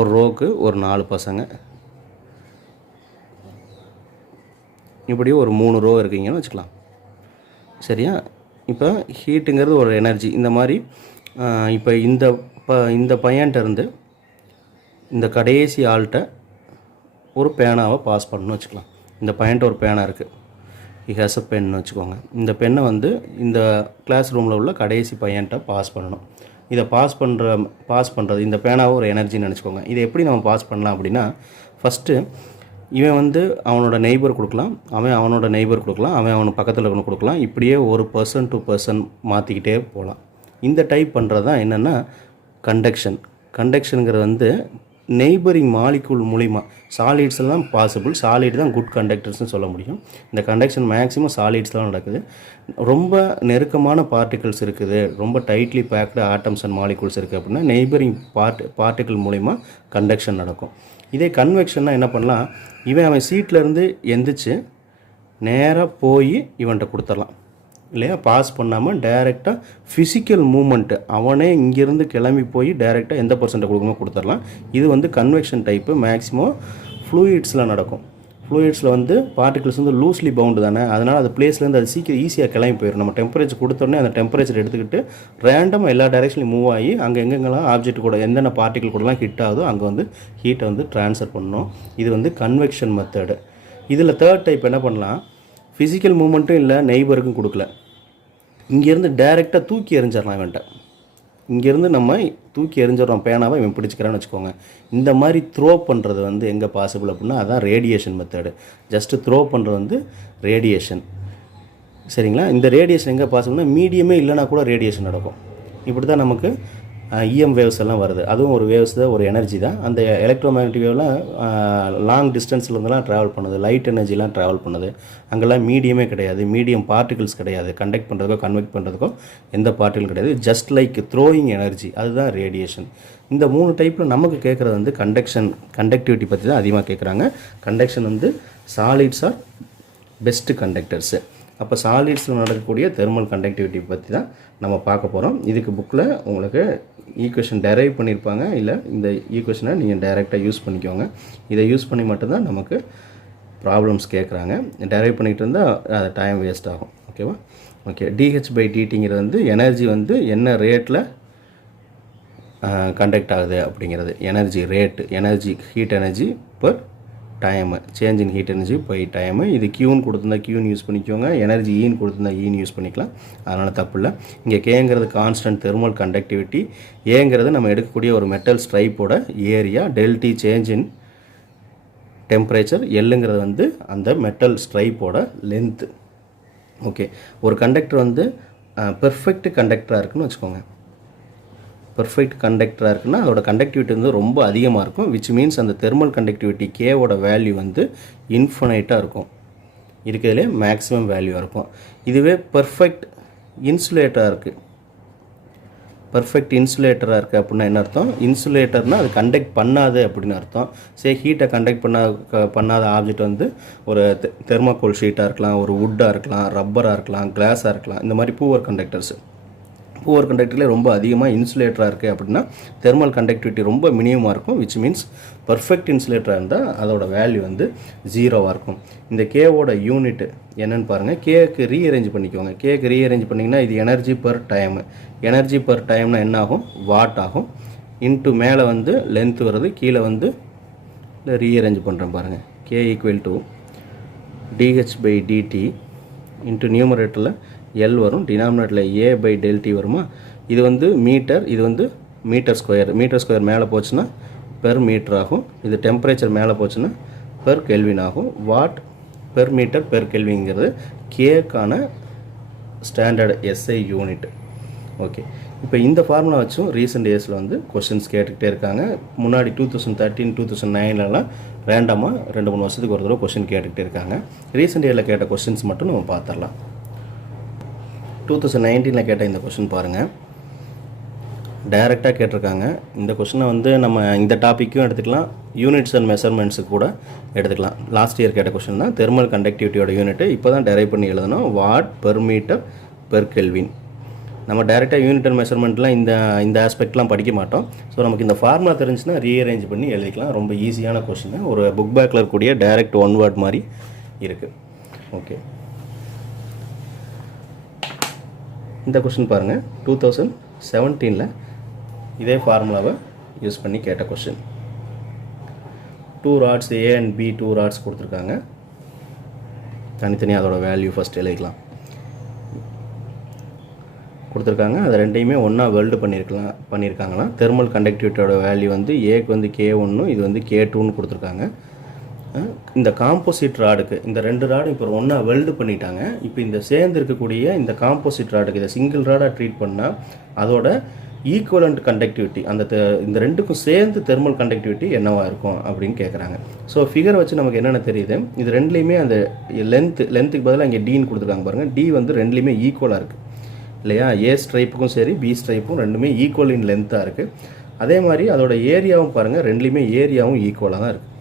ஒரு ரோக்கு ஒரு 4 பசங்க, இப்படி ஒரு 3 ரோ இருக்கீங்கன்னு வச்சுக்கலாம் சரியா. இப்போ ஹீட்டுங்கிறது ஒரு எனர்ஜி. இந்த மாதிரி இப்போ இந்த பையன்ட்ட இருந்து இந்த கடைசி ஆள்கிட்ட ஒரு பேனாவை பாஸ் பண்ணணும்னு வச்சுக்கலாம். இந்த பையன்ட்ட ஒரு பேனா இருக்குது, ஹேஸ் அ பென்னு வச்சுக்கோங்க. இந்த பெண்ணை வந்து இந்த கிளாஸ் ரூமில் உள்ள கடைசி பையன்ட்ட பாஸ் பண்ணணும். இதை பாஸ் பண்ணுறது இந்த பேனாவை ஒரு எனர்ஜின்னு நினச்சிக்கோங்க. இதை எப்படி நம்ம பாஸ் பண்ணலாம் அப்படின்னா, ஃபஸ்ட்டு இவன் வந்து அவனோட நெய்பர் கொடுக்கலாம், அவனோட நெய்பர் கொடுக்கலாம், அவனுக்கு பக்கத்தில் இருக்கணும் கொடுக்கலாம். இப்படியே ஒரு பர்சன் டு பர்சன் மாற்றிக்கிட்டே போகலாம். இந்த டைப் பண்ணுறது தான் என்னென்னா கண்டக்ஷனுங்கிறது வந்து நெய்பரிங் மாலிகுல் மூலிமா சாலிட்ஸ் எல்லாம் பாசிபிள், சாலிட் தான் குட் கண்டக்டர்ஸ்னு சொல்ல முடியும். இந்த கண்டக்ஷன் மேக்ஸிமம் சாலிட்ஸ்லாம் நடக்குது. ரொம்ப நெருக்கமான பார்ட்டிகல்ஸ் இருக்குது, ரொம்ப tightly packed atoms and molecules இருக்குது அப்படின்னா நெய்பரிங் பார்ட்டிகல் மூலிமா கண்டக்ஷன் நடக்கும். இதே கன்வெக்ஷன்னா என்ன பண்ணலாம், அவன் சீட்லேருந்து எந்திரிச்சு நேராக போய் இவன்கிட்ட கொடுத்துடலாம் இல்லையா, பாஸ் பண்ணாமல் டைரெக்டாக ஃபிசிக்கல் மூமெண்ட்டு அவனே இங்கேருந்து கிளம்பி போய் டைரெக்டாக எந்த பர்சன்ட்டை கொடுக்கணுமோ கொடுத்துடலாம். இது வந்து கன்வெக்ஷன் டைப்பு. மேக்ஸிமம் ஃப்ளூயிட்ஸில் நடக்கும். ஃப்ளூயிட்ஸில் வந்து பார்ட்டிகல்ஸ் வந்து லூஸ்லி பவுண்டு தானே, அதனால் அது பிளேஸ்லேருந்து அது சீக்கிரம் ஈஸியாக கிளம்பி போயிடும். நம்ம டெம்பரேச்சர் கொடுத்தோடனே அந்த டெம்பரேச்சர் எடுத்துக்கிட்டு ரேண்டமாக எல்லா டைரெக்ஷன்லையும் மூவ் ஆகி அங்கே எங்கெங்கெல்லாம் ஆப்ஜெக்ட் கூட எந்தெந்த பார்ட்டிகல் கூடலாம் ஹிட் ஆகுதோ அங்கே வந்து ஹீட்டை வந்து ட்ரான்ஸ்ஃபர் பண்ணணும். இது வந்து கன்வெக்ஷன் மெத்தடு. இதில் தேர்ட் டைப் என்ன பண்ணலாம், ஃபிசிக்கல் மூமெண்ட்டும் இல்லை, நெய்பருக்கும் கொடுக்கல, இங்கேருந்து டைரெக்டாக தூக்கி எறிஞ்சிடலாம். இவன்ட்ட இங்கேருந்து நம்ம தூக்கி எறிஞ்சிடறோம் பேனாவை, இவன் பிடிச்சிக்கிறான்னு வச்சுக்கோங்க. இந்த மாதிரி த்ரோ பண்ணுறது வந்து எங்கே பாசிபிள் அப்படின்னா அதான் ரேடியேஷன் மெத்தடு. ஜஸ்ட்டு த்ரோ பண்ணுறது வந்து ரேடியேஷன். சரிங்களா, இந்த ரேடியேஷன் எங்கே பாசிபிள்னா மீடியமே இல்லைனா கூட ரேடியேஷன் நடக்கும். இப்படி தான் நமக்கு இஎம் வேவ்ஸ் எல்லாம் வருது. அதுவும் ஒரு வேவ்ஸ் தான், ஒரு எனர்ஜி தான். அந்த எலக்ட்ரோமேக்னெட்டிக் வேவ்லாம் லாங் டிஸ்டன்ஸ்லேருந்துலாம் ட்ராவல் பண்ணுது, லைட் எனர்ஜிலாம் ட்ராவல் பண்ணுது. அங்கெல்லாம் மீடியமே கிடையாது, மீடியம் பார்ட்டிகல்ஸ் கிடையாது, கண்டக்ட் பண்ணுறதுக்கோ கன்வெக்ட் பண்ணுறதுக்கோ எந்த பார்ட்டிகல் கிடையாது. ஜஸ்ட் லைக் த்ரோயிங் எனர்ஜி, அதுதான் ரேடியேஷன். இந்த 3 டைப்பில் நமக்கு கேட்குறது வந்து கண்டக்டிவிட்டி பற்றி தான் அதிகமாக கேட்குறாங்க. கண்டக்ஷன் வந்து சாலிட்ஸ் ஆர் பெஸ்ட்டு கண்டக்டர்ஸு. அப்போ சாலிட்ஸில் நடக்கக்கூடிய தெர்மல் கண்டக்டிவிட்டி பற்றி தான் நம்ம பார்க்க போகிறோம். இதுக்கு புக்கில் உங்களுக்கு ஈக்குவேஷன் டெரைவ் பண்ணியிருப்பாங்க, இல்லை இந்த ஈக்குவேஷனை நீங்கள் டைரெக்டாக யூஸ் பண்ணிக்கோங்க. இதை யூஸ் பண்ணி மட்டும்தான் நமக்கு ப்ராப்ளம்ஸ் கேட்குறாங்க. டெரைவ் பண்ணிகிட்டு இருந்தால் அது டைம் வேஸ்ட் ஆகும். ஓகேவா? ஓகே, dH/dtங்கிறது வந்து எனர்ஜி வந்து என்ன ரேட்டில் கண்டக்ட் ஆகுது அப்படிங்கிறது, energy rate, energy heat energy per time, change in heat energy by time. இது கியூன்னு கொடுத்துருந்தா கியூன்னு யூஸ் பண்ணிக்கோங்க, எனர்ஜி ஈன்னு கொடுத்துருந்தா ஈன்னு யூஸ் பண்ணிக்கலாம். அதனால் தப்பு இல்லை. இங்கே கேங்கிறது கான்ஸ்டன்ட் தெர்மல் கண்டக்டிவிட்டி, ஏங்கிறது நம்ம எடுக்கக்கூடிய ஒரு மெட்டல் ஸ்ட்ரைப்போட area, del T change in temperature, எல்லுங்கிறது வந்து அந்த மெட்டல் ஸ்ட்ரைப்போட லென்த்து. ஓகே, ஒரு கண்டக்டர் வந்து பெர்ஃபெக்ட் கண்டக்டராக இருக்குன்னு வச்சுக்கோங்க. பெர்ஃபெக்ட் கண்டக்டராக இருக்குன்னா அதோட கண்டக்டிவிட்டி வந்து ரொம்ப அதிகமாக இருக்கும், விச் மீன்ஸ் அந்த தெர்மல் கண்டக்டிவிட்டி கேவோட வேல்யூ வந்து இன்ஃபினைட்டாக இருக்கும், இருக்கிறதுலே மேக்ஸிமம் வேல்யூவாக இருக்கும். இதுவே பெர்ஃபெக்ட் இன்சுலேட்டராக இருக்குது, பெர்ஃபெக்ட் இன்சுலேட்டராக இருக்குது அப்படின்னா என்ன அர்த்தம், இன்சுலேட்டர்னால் அது கண்டக்ட் பண்ணாது அப்படின்னு அர்த்தம். ஹீட்டை கண்டக்ட் பண்ணாத ஆப்ஜெக்ட் வந்து ஒரு தெர்மாக்கோல் ஷீட்டாக இருக்கலாம், ஒரு வுட்டாக இருக்கலாம், ரப்பராக இருக்கலாம், கிளாஸாக இருக்கலாம். இந்த மாதிரி பூவர் கண்டக்டர்ஸு, பூவர் கண்டக்டர்லேயே ரொம்ப அதிகமாக இன்சுலேட்டராக இருக்குது அப்படின்னா தெர்மல் கண்டக்டிவிட்டி ரொம்ப மினிமமாக இருக்கும், விச் மீன்ஸ் பர்ஃபெக்ட் இன்சுலேட்டராக இருந்தால் அதோட வேல்யூ வந்து 0வாக இருக்கும். இந்த கேவோட யூனிட் என்னென்னு பாருங்கள். கேக்கு ரீஅரேஞ்ச் பண்ணிக்கோங்க. கேக்கு ரீஅரேஞ்ச் பண்ணிங்கன்னா இது energy per time. Energy per டைம்னா என்ன ஆகும், வாட் ஆகும். இன்ட்டு மேலே வந்து லென்த் வருது, கீழே வந்து ரீஅரேஞ்ச் பண்ணுறேன் பாருங்கள். K equal to dH/dt into நியூமரேட்டரில் L வரும், டினாமினேட்டரில் A/Δt வருமா. இது வந்து மீட்டர், இது வந்து மீட்டர் ஸ்கொயர். மீட்டர் ஸ்கொயர் மேலே போச்சுன்னா பெர் மீட்டர் ஆகும். இது டெம்பரேச்சர் மேலே போச்சுன்னா பெர் கெல்வின் ஆகும். வாட் பெர் மீட்டர் பெர் கெல்விங்கிறது கேக்கான ஸ்டாண்டர்ட் SI யூனிட். ஓகே, இப்போ இந்த ஃபார்முலா வச்சும் ரீசெண்ட் டேஸில் வந்து கொஸ்டின்ஸ் கேட்டுக்கிட்டே இருக்காங்க. முன்னாடி 2013 2009லலாம் ரேண்டமாக 2-3 வருஷத்துக்கு ஒரு தடவை கொஸ்டின் கேட்டுக்கிட்டே இருக்காங்க. ரீசெண்ட் இயரில் கேட்ட கொஸ்டின்ஸ் மட்டும் நம்ம பார்த்துடலாம். 2019 கேட்ட இந்த கொஸ்டின் பாருங்கள், டைரெக்டாக கேட்டிருக்காங்க. இந்த கொஸ்டினை வந்து நம்ம இந்த டாப்பிக்கும் எடுத்துக்கலாம், யூனிட்ஸ் அண்ட் மெஷர்மெண்ட்ஸுக்கு கூட எடுத்துக்கலாம். லாஸ்ட் இயர் கேட்ட கொஸ்டின் தான். தெர்மல் கண்டக்டிவிட்டியோட யூனிட்டு இப்போ தான் டெரைவ் பண்ணி எழுதணும். Watt per metre per kelvin. நம்ம டைரெக்டாக யூனிட் அண்ட் மெஷர்மெண்ட்லாம் இந்த ஆஸ்பெக்ட்லாம் படிக்க மாட்டோம். ஸோ நமக்கு இந்த ஃபார்முலா தெரிஞ்சுன்னா ரீஅரேஞ்ச் பண்ணி எழுதிக்கலாம். ரொம்ப ஈஸியான கொஸ்டின், ஒரு புக் பேக்கில் இருக்கக்கூடிய டைரக்ட் ஒன் வேர்ட் மாதிரி இருக்குது. ஓகே, இந்த கொஸ்டின் பாருங்கள். 2017 இதே ஃபார்முலாவை யூஸ் பண்ணி கேட்ட question. 2 rods A and B 2 rods கொடுத்துருக்காங்க. தனித்தனியாக அதோட வேல்யூ ஃபஸ்ட் எழுதிக்கலாம். கொடுத்துருக்காங்க, அது ரெண்டையுமே ஒன்றா வெல்டு பண்ணியிருக்காங்கன்னா தெர்மல் கண்டக்டிவிட்டியோட வேல்யூ வந்து ஏக்கு வந்து K1, இது வந்து K2ன்னு கொடுத்துருக்காங்க. இந்த காம்போசிட் ராடுக்கு இந்த 2 ராடும் இப்போ ஒன்றா வெல்டு பண்ணிட்டாங்க. இப்போ இந்த சேர்ந்து இருக்கக்கூடிய இந்த காம்போசிட் ராடுக்கு இதை சிங்கிள் ராடாக ட்ரீட் பண்ணால் அதோட ஈக்குவலண்ட் கண்டக்டிவிட்டி இந்த ரெண்டுக்கும் சேர்ந்து தெர்மல் கண்டக்டிவிட்டி என்னவா இருக்கும் அப்படின்னு கேட்குறாங்க. ஸோ ஃபிகர் வச்சு நமக்கு என்னென்ன தெரியுது, இது ரெண்டுலேயுமே அந்த லென்த்துக்கு பதிலாக இங்கே டீன்னு கொடுத்துருக்காங்க பாருங்கள். டி வந்து ரெண்டுலேயுமே ஈக்குவலாக இருக்குது இல்லையா? ஏ ஸ்ட்ரைப்புக்கும் சரி பி ஸ்ட்ரைப்பும் ரெண்டுமே ஈக்குவல் இன் லென்த்தாக இருக்குது. அதே மாதிரி அதோட ஏரியாவும் பாருங்கள், ரெண்டுலேயுமே ஏரியாவும் ஈக்குவலாக தான் இருக்குது.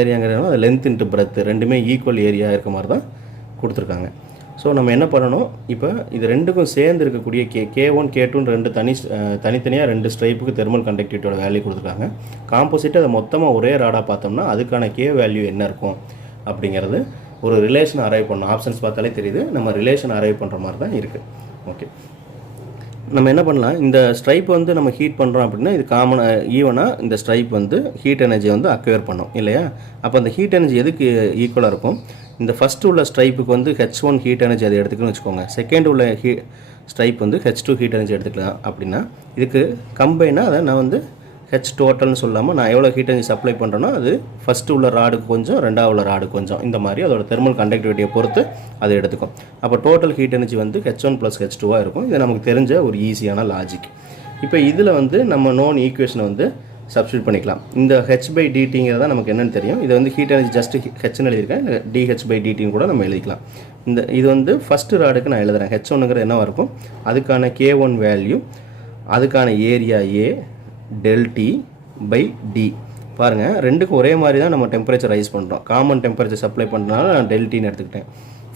ஏரியாங்கிறதுனால அது லென்த் இன்ட்டு பிரெத் ரெண்டுமே ஈக்குவல் ஏரியா இருக்க மாதிரி தான் கொடுத்துருக்காங்க. ஸோ நம்ம என்ன பண்ணணும், இப்போ இது ரெண்டுக்கும் சேர்ந்து இருக்கக்கூடிய K1 K2 ரெண்டு தனித்தனியாக ரெண்டு ஸ்ட்ரைப்புக்கு தெர்மல் கண்டக்டிவிட்டியோட வேல்யூ கொடுத்துருக்காங்க. காம்போசிட் அதை மொத்தமாக ஒரே ராடாக பார்த்தோம்னா அதுக்கான K வேல்யூ என்ன இருக்கும் அப்படிங்கிறது ஒரு ரிலேஷன் அரைவ் பண்ணணும். ஆப்ஷன்ஸ் பார்த்தாலே தெரியுது, நம்ம ரிலேஷன் அரைவ் பண்ணுற மாதிரி தான் இருக்குது. ஓகே, நம்ம என்ன பண்ணலாம், இந்த ஸ்ட்ரைப் வந்து நம்ம ஹீட் பண்ணுறோம் அப்படின்னா இது காமனாக ஈவனாக இந்த ஸ்ட்ரைப் வந்து ஹீட் எனர்ஜி வந்து அக்வயர் பண்ணோம் இல்லையா? அப்போ அந்த ஹீட் எனர்ஜி எதுக்கு ஈக்குவலாக இருக்கும், இந்த ஃபஸ்ட்டு உள்ள ஸ்ட்ரைப்புக்கு வந்து H1 ஹீட் எனர்ஜி அதை எடுத்துக்கணும்னு வச்சுக்கோங்க. செகண்ட் உள்ள ஸ்ட்ரைப் வந்து H2 ஹீட் எனர்ஜி எடுத்துக்கலாம். அப்படின்னா இதுக்கு கம்பைனாக அதை நான் வந்து H டோட்டல்னு சொல்லாமல் நான் எவ்வளோ ஹீட் எனர்ஜி சப்ளை பண்ணுறேன்னா அது ஃபஸ்ட்டு உள்ள ராடுக்கு கொஞ்சம் ரெண்டாவது உள்ள ராடுக்கு கொஞ்சம் இந்த மாதிரி அதோட தெர்மல் கண்டக்டிவிட்டியை பொறுத்து அதை எடுத்துக்கும். அப்போ டோட்டல் ஹீட் எனர்ஜி வந்து H1 + H2 இருக்கும். இது நமக்கு தெரிஞ்ச ஒரு ஈஸியான லாஜிக். இப்போ இதில் வந்து நம்ம நோன் ஈக்குவேஷனை வந்து சப்ஸ்டியூட் பண்ணிக்கலாம். இந்த H/dtங்கிறதா நமக்கு என்னென்னு தெரியும். இது வந்து ஹீட் எனர்ஜி ஜஸ்ட் Hன்னு எழுதியிருக்கேன், இல்லை dH/dtன்னு கூட நம்ம எழுதிக்கலாம். இது வந்து ஃபஸ்ட்டு ராடுக்கு நான் எழுதுகிறேன். H1ங்கிறது என்னவாக இருக்கும், அதுக்கான K1 வேல்யூ, அதுக்கான ஏரியா A ∆T/d. பாருங்கள், ரெண்டுக்கும் ஒரே மாதிரி தான் நம்ம டெம்பரேச்சர் ரைஸ் பண்ணுறோம். காமன் டெம்பரேச்சர் சப்ளை பண்ணுறதுனால நான் ∆Tன்னு எடுத்துக்கிட்டேன்.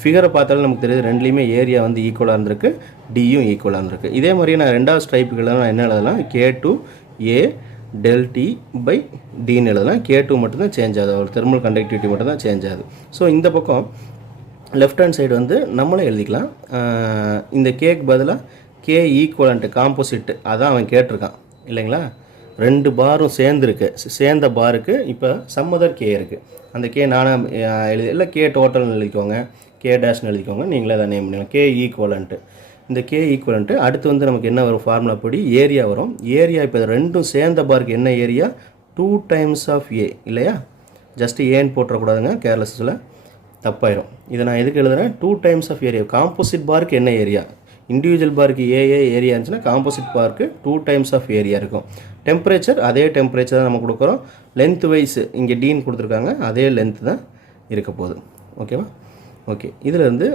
ஃபிகரை பார்த்தாலும் நமக்கு தெரியுது ரெண்டுலேயுமே ஏரியா வந்து ஈக்குவலாக இருந்திருக்கு, டியும் ஈக்குவலாக இருந்திருக்கு. இதே மாதிரி நான் ரெண்டாவது ஸ்ட்ரைப்புகளில் நான் என்ன எழுதலாம், K2A ∆T/dன்னு எழுதலாம். K2 மட்டும்தான் சேஞ்ச் ஆகுது, ஒரு தெர்மல் கண்டக்டிவிட்டி மட்டும் தான் சேஞ்ச் ஆகுது. ஸோ இந்த பக்கம் லெஃப்ட் ஹேண்ட் சைடு வந்து நம்மளே எழுதிக்கலாம். இந்த கேக்கு பதிலாக K ஈக்குவலண்ட் காம்போசிட் அதான் அவன் கேட்டிருக்கான் இல்லைங்களா? ரெண்டு பாரும் சேர்ந்த பாருக்கு இப்போ சம்மதர் K இருக்குது. அந்த K நானாக எழுதி இல்லை, K டோட்டல்னு எழுதிக்கோங்க, K டேஷ்னு எழுதிக்கோங்க, நீங்களே தான் நேம் பண்ணிக்கலாம். K ஈக்குவலண்ட்டு, இந்த K ஈக்குவலண்ட்டு அடுத்து வந்து நமக்கு என்ன வரும், ஃபார்முலா படி ஏரியா வரும். ஏரியா இப்போ ரெண்டும் சேர்ந்த பாருக்கு என்ன ஏரியா, 2 டைம்ஸ் ஆஃப் A இல்லையா? ஜஸ்ட் ஏன்னு போட்டுறக்கூடாதுங்க, கேர்லெஸ்ஸில் தப்பாயிரும். இதை நான் எதுக்கு எழுதுகிறேன், 2 டைம்ஸ் ஆஃப் ஏரியா. காம்போசிட் பாருக்கு என்ன ஏரியா, இண்டிவிஜுவல் பாருக்கு ஏஏ ஏரியா இருந்துச்சுன்னா காம்போசிட் பாருக்கு 2 டைம்ஸ் ஆஃப் ஏரியா இருக்கும். டெம்பரேச்சர் அதே டெம்பரேச்சர் தான் நம்ம கொடுக்குறோம். லென்த் வைஸ் இங்கே டீன் கொடுத்துருக்காங்க, அதே லென்த் தான் இருக்க போகுது. ஓகேவா? ஓகே, இதில் இருந்து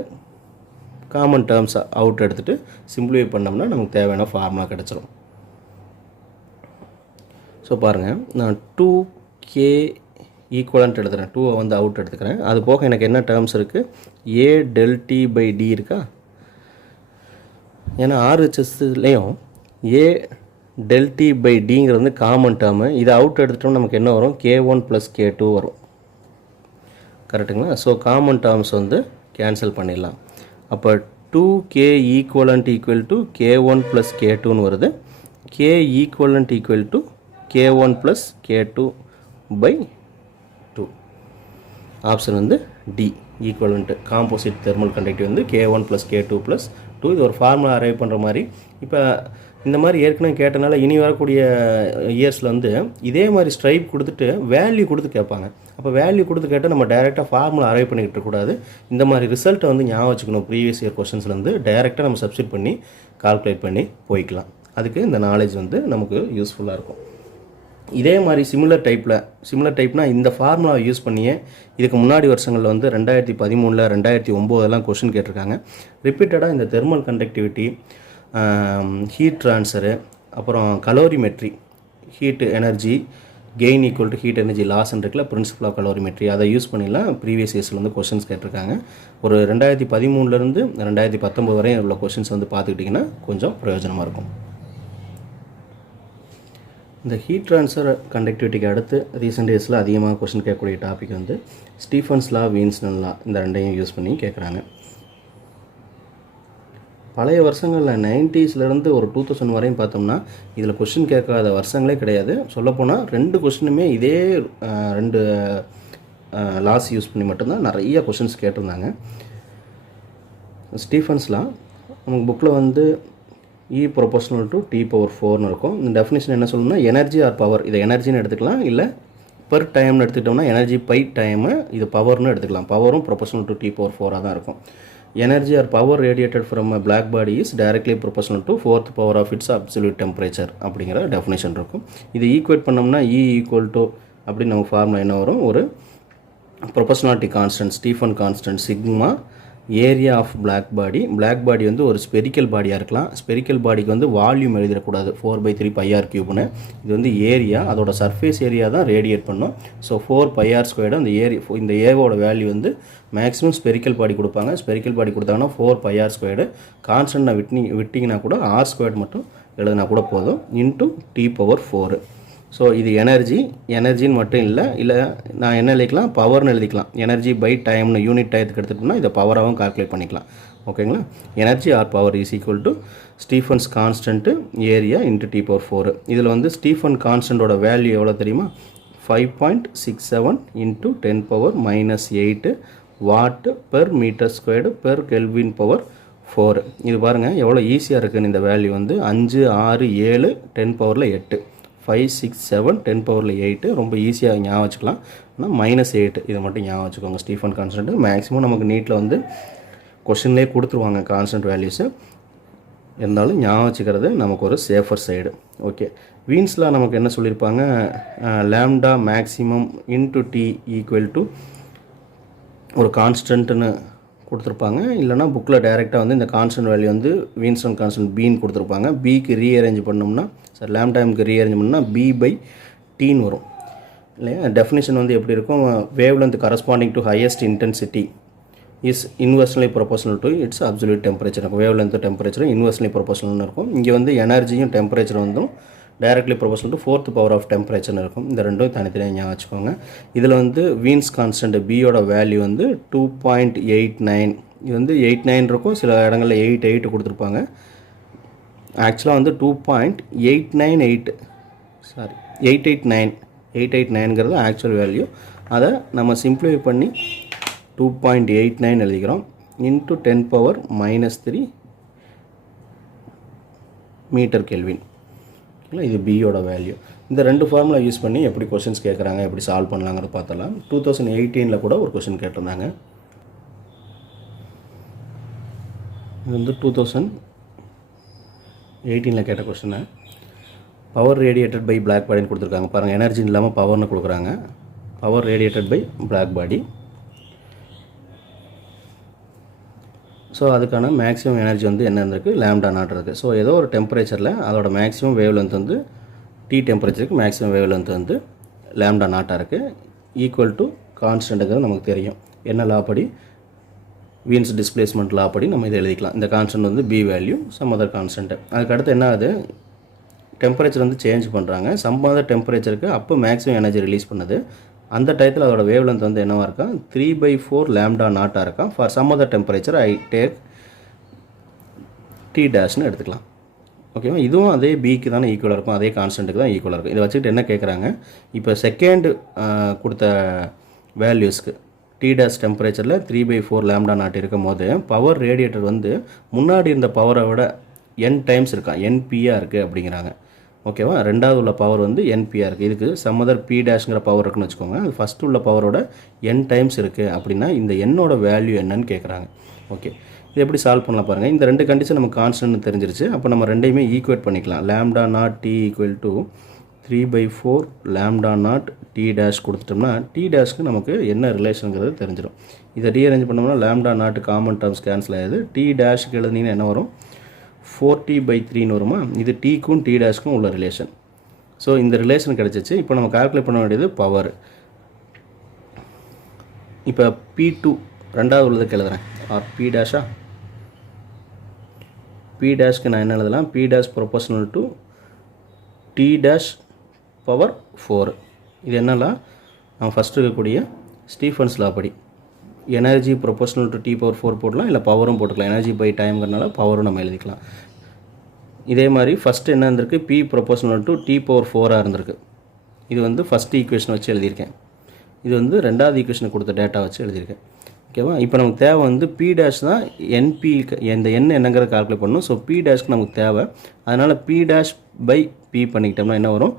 காமன் டேர்ம்ஸ் அவுட் எடுத்துகிட்டு சிம்பிளிஃபை பண்ணோம்னா நமக்கு தேவையான ஃபார்முலா கிடச்சிரும். ஸோ பாருங்கள், நான் 2K ஈக்குவலன்ட் எழுதுகிறேன், 2 வந்து அவுட் எடுத்துக்கிறேன். அது போக எனக்கு என்ன டேர்ம்ஸ் இருக்குது, A ∆T/d இருக்கா? ஏன்னா RHSலேயும் A ∆T/dங்கிறது வந்து காமன் டேர்மு. இதை அவுட் எடுத்துட்டோம் நமக்கு என்ன வரும், K1 + K2 வரும். கரெக்டுங்களா? ஸோ காமன் டேர்ம்ஸ் வந்து கேன்சல் பண்ணிடலாம். அப்போ 2K ஈக்குவலண்ட் = K1 + K2ன்னு வருது. K equivalent = K1 + K2/2. Option வந்து D equivalent composite thermal conductivity வந்து K1 + K2/2. இது ஒரு ஃபார்முலா அரைவ் பண்ணுற மாதிரி. இப்போ இந்த மாதிரி ஏற்கனவே கேட்டனால இனி வரக்கூடிய இயர்ஸில் வந்து இதே மாதிரி ஸ்ட்ரைப் கொடுத்துட்டு வேல்யூ கொடுத்து கேட்பாங்க. அப்போ வேல்யூ கொடுத்து கேட்டால் நம்ம டைரெக்டாக ஃபார்முலா அரைவ் பண்ணிக்கிட்டு இருக்கக்கூடாது. இந்த மாதிரி ரிசல்ட்டை வந்து ஞாபகம் வச்சுக்கணும். ப்ரீவியஸ் இயர் கொஸ்டின்ஸ்லேருந்து டைரெக்டாக நம்ம சப்ஸ்டிட் பண்ணி கால்குலேட் பண்ணி போய்க்கலாம். அதுக்கு இந்த நாலேஜ் வந்து நமக்கு யூஸ்ஃபுல்லாக இருக்கும். இதே மாதிரி சிமிலர் டைப்னால் இந்த ஃபார்முலாவை யூஸ் பண்ணியே இதுக்கு முன்னாடி வருஷங்களில் வந்து 2013 2009 கொஸ்டின் கேட்டிருக்காங்க. ரிப்பீட்டடாக இந்த தெர்மல் கண்டக்டிவிட்டி, ஹீட் ட்ரான்ஸ்ஃபரு, அப்புறம் calorimetry, heat energy gain = heat energy loss இருக்குல்ல, பிரின்சிபல் ஆஃப் கலோரிமெட்ரி, அதை யூஸ் பண்ணிலாம் ப்ரீவியஸ் இயர்ஸில் வந்து கொஸ்டின்ஸ் கேட்டிருக்காங்க. ஒரு 2013 2019 வரையும் உள்ள கொஸ்டின்ஸ் வந்து பார்த்துக்கிட்டிங்கன்னா கொஞ்சம் பிரயோஜனமாக இருக்கும். இந்த ஹீட் ட்ரான்ஸ்ஃபர் கண்டக்டிவிட்டிக்கு அடுத்து ரீசெண்ட் இயர்ஸில் அதிகமாக கொஸ்டின் கேட்கக்கூடிய டாபிக் வந்து ஸ்டீஃபன்ஸ் லா, வீன்ஸ்டன் லா, இந்த ரெண்டையும் யூஸ் பண்ணி கேட்குறாங்க. பழைய வருஷங்களில் 90s ஒரு 2000 வரையும் பார்த்தோம்னா இதில் கொஸ்டின் கேட்காத வருஷங்களே கிடையாது. சொல்லப்போனால் 2 கொஸ்டினுமே இதே 2 லாஸ் யூஸ் பண்ணி மட்டும்தான் நிறைய கொஸ்டின்ஸ் கேட்டிருந்தாங்க. ஸ்டீஃபன்ஸ் லா நமக்கு புக்கில் வந்து E ∝ T⁴ இருக்கும். இந்த டெஃபினிஷன் என்ன சொல்லணும்னா, எனர்ஜி ஆர் பவர், இதை எனர்ஜின்னு எடுத்துக்கலாம், இல்லை பெர் டைம்னு எடுத்துக்கிட்டோம்னா எனர்ஜி பை டைமு, இது பவர்னு எடுத்துக்கலாம். பவரும் ∝ T⁴ தான் இருக்கும். Energy or power radiated from a black body is directly proportional to fourth power of its absolute temperature அப்படிங்கிற டெஃபினேஷன் இருக்கும். இது ஈக்குவேட் பண்ணோம்னா E ஈக்குவல் டு அப்படின்னு நம்ம ஃபார்முலா என்ன வரும், ஒரு proportionality constant Stefan constant sigma area of black body வந்து ஒரு ஸ்பெரிக்கல் பாடியாக இருக்கலாம். ஸ்பெரிக்கல் பாடிக்கு வந்து வால்யூம் எழுதிடக்கூடாது 4/3 πr கியூப்னு. இது வந்து ஏரியா, அதோட சர்ஃபேஸ் ஏரியா தான் ரேடியேட் பண்ணும். ஸோ 4 πr ஸ்கொயர்டு அந்த இந்த ஏவோட வேல்யூ வந்து மேக்ஸிமம் ஸ்பெரிக்கல் பாடி கொடுப்பாங்க. ஸ்பெரிக்கல் பாடி கொடுத்தாங்கன்னா 4 πr ஸ்கொயர்டு. கான்ஸ்டன்ட் விட்டிங்கன்னா கூட r ஸ்கொயர்டு மட்டும் எழுதினா கூட போதும் இன்ட்டு T⁴. ஸோ இது எனர்ஜின்னு மட்டும் இல்லை நான் என்ன எழுதிக்கலாம், பவர்னு எழுதிக்கலாம். எனர்ஜி பை டைம்னு யூனிட் டயத்துக்கு எடுத்துகிட்டோம்னா இதை பவராகவும் கால்குலேட் பண்ணிக்கலாம். ஓகேங்களா. Energy or power is equal to Stefan's constant area into T⁴. இதில் வந்து ஸ்டீஃபன் கான்ஸ்டன்ட்டோட வேல்யூ எவ்வளோ தெரியுமா, 5.67 into 10⁻⁻8 watt per metre squared per kelvin power 4. இது பாருங்கள் எவ்வளோ ஈஸியாக இருக்குதுன்னு. இந்த வேல்யூ வந்து 5, 6, 7 10⁻8 5, 6, 7 10⁻8 ரொம்ப ஈஸியாக ஞாபகம் வச்சுக்கலாம். ஆனால் -8 இதை மட்டும் ஞாபகம் வச்சுக்கோங்க. ஸ்டீஃபன் கான்ஸ்டன்ட்டு மேக்ஸிமம் நமக்கு நீட்டில் வந்து கொஷின்லேயே கொடுத்துருவாங்க கான்ஸ்டன்ட் வேல்யூஸு. இருந்தாலும் ஞாபகம் வச்சுக்கிறது நமக்கு ஒரு சேஃபர் சைடு. ஓகே, வீன்ஸ்லாம் நமக்கு என்ன சொல்லியிருப்பாங்க, lambda maximum into T equal to ஒரு கான்ஸ்டன்ட்னு கொடுத்துருப்பாங்க. இல்லைனா புக்கில் டைரெக்டாக வந்து இந்த கான்ஸ்டன்ட் வேல்யூ வந்து வீன்ஸ்டன் கான்ஸ்டன்ட் பின்னு கொடுத்துருப்பாங்க. பிக்கு ரீஅரேஞ்ச் பண்ணோம்னா லாம்டாமுக்கு ரீஅரேஞ்ச் பண்ணால் B/Tன்னு வரும் இல்லையா. டெஃபினிஷன் வந்து எப்படி இருக்கும், wavelength corresponding to highest intensity is inversely proportional to its absolute temperature. Wavelength டெம்பரேச்சரும் இன்வெர்ஸ்லி ப்ரொபோஷனல்னு இருக்கும். இங்கே வந்து எனர்ஜியும் டெம்பரேச்சர் வந்து directly proportional to fourth power of டெம்பரேச்சர்னு இருக்கும். இந்த ரெண்டும் தனித்தனியாக ஞாபகம் வச்சுக்கோங்க. இதில் வந்து வீன்ஸ் கான்ஸ்டன்ட் பியோட வேல்யூ வந்து 2.89. இது வந்து 89 இருக்கும், சில இடங்களில் 88 கொடுத்துருப்பாங்க. ஆக்சுவலாக வந்து 889ங்கிறது ஆக்சுவல் வேல்யூ. அதை நம்ம சிம்ப்ளிஃபை பண்ணி 2.89 எழுதிக்கிறோம் இன்ட்டு 10⁻⁻3 மீட்டர் கெல்வின். இது பியோட வேல்யூ. இந்த ரெண்டு ஃபார்முலா யூஸ் பண்ணி எப்படி கொஷின்ஸ் கேட்குறாங்க, எப்படி சால்வ் பண்ணலாங்கிறது பார்த்தலாம். 2018 கூட ஒரு கொஷின் கேட்டிருந்தாங்க. இது வந்து 2018 கேட்ட கொஷினை. பவர் ரேடியேட்டட் பை பிளாக் பாடின்னு கொடுத்துருக்காங்க பாருங்கள். எனர்ஜி இல்லாமல் பவர்னு கொடுக்குறாங்க. Power radiated by black body. So அதுக்கான மேக்ஸிமம் எனர்ஜி வந்து என்ன இருந்திருக்கு, லாம்டா நாட் இருக்குது. ஸோ ஏதோ ஒரு டெம்பரேச்சரில் அதோட மேக்ஸிமம் வேவ் லென்த் வந்து T டெம்பரேச்சருக்கு மேக்ஸிமம் வேவ் லென்த் வந்து லாம்டா நாட்டாக இருக்குது. ஈக்குவல் டு கான்ஸ்டன்ட்டுங்கிறது நமக்கு தெரியும். என்ன லா படி, வீன்ஸ் டிஸ்பிளேஸ்மெண்ட் லா படி நம்ம இதை எழுதிக்கலாம். இந்த கான்ஸ்டன்ட் வந்து B value, some other constant. அதுக்கடுத்து என்ன ஆகுது, டெம்பரேச்சர் வந்து சேஞ்ச் பண்ணுறாங்க. சம் அதர் டெம்பரேச்சருக்கு அப்போ மேக்ஸிமம் எனர்ஜி ரிலீஸ் பண்ணுது. அந்த டயத்தில் அதோட வேவ் லென்த் வந்து என்னவாக இருக்கா, 3/4 லாம்டா நாட்டாக இருக்கா. For some other temperature I take T' எடுத்துக்கலாம். ஓகேவா. இதுவும் அதே பிக்கு தானே ஈக்குவலாக இருக்கும், அதே கான்ஸ்டன்ட்டுக்கு தான் ஈக்குவலாக இருக்கும். இதை வச்சுக்கிட்டு என்ன கேட்குறாங்க, இப்போ செகண்ட் கொடுத்த வேல்யூஸ்க்கு T' டெம்பரேச்சரில் 3/4 லாம்டா நாட் இருக்கும் போது பவர் ரேடியேட்டர் வந்து முன்னாடி இருந்த பவரை விட n டைம்ஸ் இருக்கா, NPயாக இருக்குது அப்படிங்கிறாங்க. ஓகேவா. ரெண்டாவது உள்ள பவர் வந்து NPயாக இருக்குது. இதுக்கு சம்மதர் P' பவர் இருக்குன்னு வச்சுக்கோங்க. அது ஃபஸ்ட்டு உள்ள பவரோட n டைம்ஸ் இருக்குது அப்படின்னா இந்த என்னோட வேல்யூ என்னன்னு கேட்குறாங்க. ஓகே, இது எப்படி சால்வ் பண்ணலாம் பாருங்கள். இந்த ரெண்டு கண்டிஷன் நமக்கு கான்ஸ்டன்ட் தெரிஞ்சிருச்சு. அப்போ நம்ம ரெண்டையுமே ஈக்குவேட் பண்ணிக்கலாம். Lambda naught T equal to 3/4 lambda naught T' கொடுத்துட்டோம்னா T' நமக்கு என்ன ரிலேஷனுங்கிறது தெரிஞ்சிடும். இதை ரீஅரேஞ்ச் பண்ணோம்னா lambda naught common terms cancel ஆகுது. T' எழுதினீங்கன்னா என்ன வரும், 4T/3 வருமா. இது Tக்கும் T' உள்ள ரிலேஷன். ஸோ இந்த ரிலேஷன் கிடச்சிச்சு. இப்போ நம்ம கால்குலேட் பண்ண வேண்டியது பவர். இப்போ P2 ரெண்டாவது உள்ளதுக்கு எழுதுறேன். R P'. P' நான் என்ன எழுதலாம், P' ப்ரொபோஷனல் டு T'⁴. இது என்னலாம் நம்ம ஃபஸ்ட்டு இருக்கக்கூடிய ஸ்டீஃபன்ஸ் லா படி எனர்ஜி ப்ரொபோஷனல் டு T⁴ போடலாம், இல்லை பவரும் போட்டுக்கலாம். எனர்ஜி பை டைம்ங்கிறனால பவரும் நம்ம எழுதிக்கலாம். இதே மாதிரி ஃபஸ்ட்டு என்ன இருந்திருக்கு, P ப்ரொபோஷனல் டு T⁴ இருந்திருக்கு. இது வந்து ஃபஸ்ட்டு ஈக்குவேஷன் வச்சு எழுதியிருக்கேன். இது வந்து ரெண்டாவது ஈக்குவேஷன் கொடுத்த டேட்டா வச்சு எழுதியிருக்கேன். ஓகேவா. இப்போ நமக்கு தேவை வந்து P' தான் NP, இந்த என்னங்கிறத கால்குலேட் பண்ணணும். ஸோ P' நமக்கு தேவை. அதனால் P'/P பண்ணிக்கிட்டோம்னா என்ன வரும்,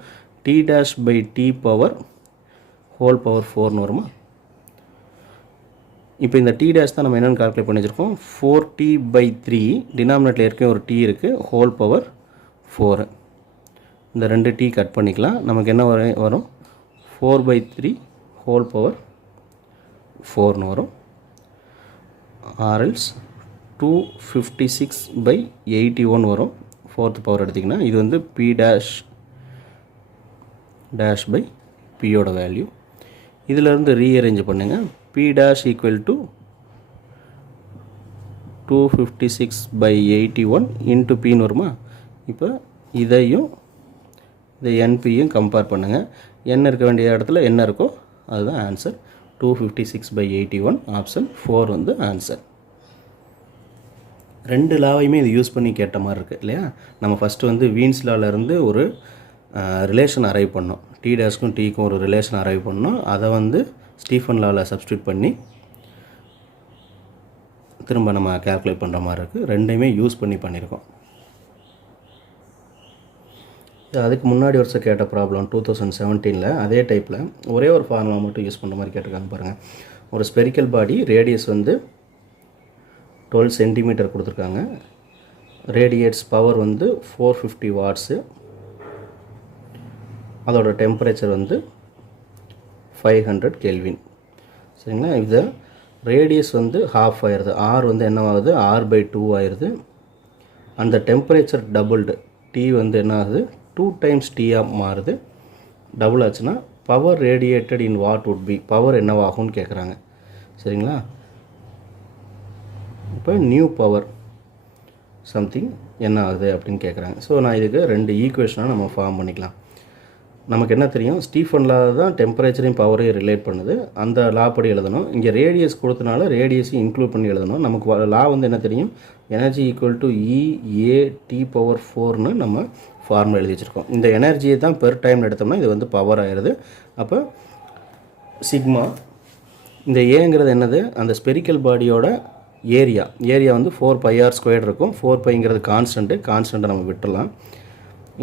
T'/T⁴ வருமா. இப்போ இந்த டி டேஷ் தான் நம்ம என்னென்னு கால்குலேட் பண்ணி வச்சுருக்கோம். 4t/3 டினாமினேட்டில் ஏற்கனவே ஒரு டி இருக்குது, ஹோல் பவர் 4. இந்த 2 டி கட் பண்ணிக்கலாம். நமக்கு என்ன வரும் 4/3 ஹோல் பவர் 4ன்னு வரும். ஆர்எல்ஸ் 256/81 வரும். 4th பவர் எடுத்திங்கன்னா இது வந்து பி டேஷ் பை பியோட வேல்யூ. இதிலேருந்து ரீஅரேஞ்ச் பண்ணுங்கள். P dash equal to 256/81 into பின்னு வருமா. இப்போ இதையும் இந்த என்பியும் கம்பேர் பண்ணுங்கள். என்ன இருக்க வேண்டிய இடத்துல என்ன இருக்கோ அதுதான் ஆன்சர். 256/81 ஆப்ஷன் 4 வந்து ஆன்சர். 2 லாவையுமே இது யூஸ் பண்ணி கேட்ட மாதிரி இருக்குது இல்லையா. நம்ம ஃபஸ்ட்டு வந்து வீன்ஸ் லாவிலேருந்து ஒரு ரிலேஷன் அரைவ் பண்ணோம். டி டேஷ்க்கும் டீக்கும் ஒரு ரிலேஷன் அரைவ் பண்ணோம். அதை வந்து ஸ்டீஃபன் லாவில் சப்ஸ்டியூட் பண்ணி திரும்ப நம்ம கேல்குலேட் பண்ணுற மாதிரி இருக்குது. ரெண்டையுமே யூஸ் பண்ணி பண்ணியிருக்கோம். அதுக்கு முன்னாடி வருஷம் கேட்ட ப்ராப்ளம் 2017 அதே டைப்பில் ஒரே ஒரு ஃபார்முலா மட்டும் யூஸ் பண்ணுற மாதிரி கேட்டிருக்காங்க பாருங்கள். ஒரு ஸ்பெரிக்கல் பாடி ரேடியஸ் வந்து 12 சென்டிமீட்டர் கொடுத்துருக்காங்க. ரேடியேட்ஸ் பவர் வந்து 450 வாட்ஸு. அதோட டெம்பரேச்சர் வந்து 500 கெல்வின். சரிங்களா. இது ரேடியஸ் வந்து ஹாஃப் ஆயிடுது. ஆர் வந்து என்ன ஆகுது r/2 ஆயிடுது. அந்த டெம்பரேச்சர் டபுள்டு டி வந்து என்ன ஆகுது 2 டைம்ஸ் டீயாக மாறுது. டபுள் ஆச்சுன்னா power radiated in watt would be, power என்னவாகும்னு கேட்குறாங்க. சரிங்களா. இப்போ நியூ பவர் சம்திங் என்ன ஆகுது அப்படின்னு கேட்குறாங்க. ஸோ நான் இதுக்கு 2 ஈக்குவேஷனாக நம்ம ஃபார்ம் பண்ணிக்கலாம். நமக்கு என்ன தெரியும், ஸ்டீஃபன் லா தான் டெம்பரேச்சரையும் பவரையும் ரிலேட் பண்ணுது. அந்த லா படி எழுதணும். இங்கே ரேடியஸ் கொடுத்தனால ரேடியஸையும் இன்க்ளூட் பண்ணி எழுதணும். நமக்கு லா வந்து என்ன தெரியும், எனர்ஜி ஈக்குவல் டு EAT/4ன்னு நம்ம ஃபார்முலா எழுதி வச்சுருக்கோம். இந்த எனர்ஜியை தான் பெர் டைம் எடுத்தோம்னா இது வந்து பவர் ஆயிடுது. அப்போ சிக்மா, இந்த ஏங்கிறது என்னது, அந்த ஸ்பெரிக்கல் பாடியோட ஏரியா வந்து 4πr² இருக்கும். 4πங்கிறது கான்ஸ்டண்ட்டை நம்ம விட்டுடலாம்.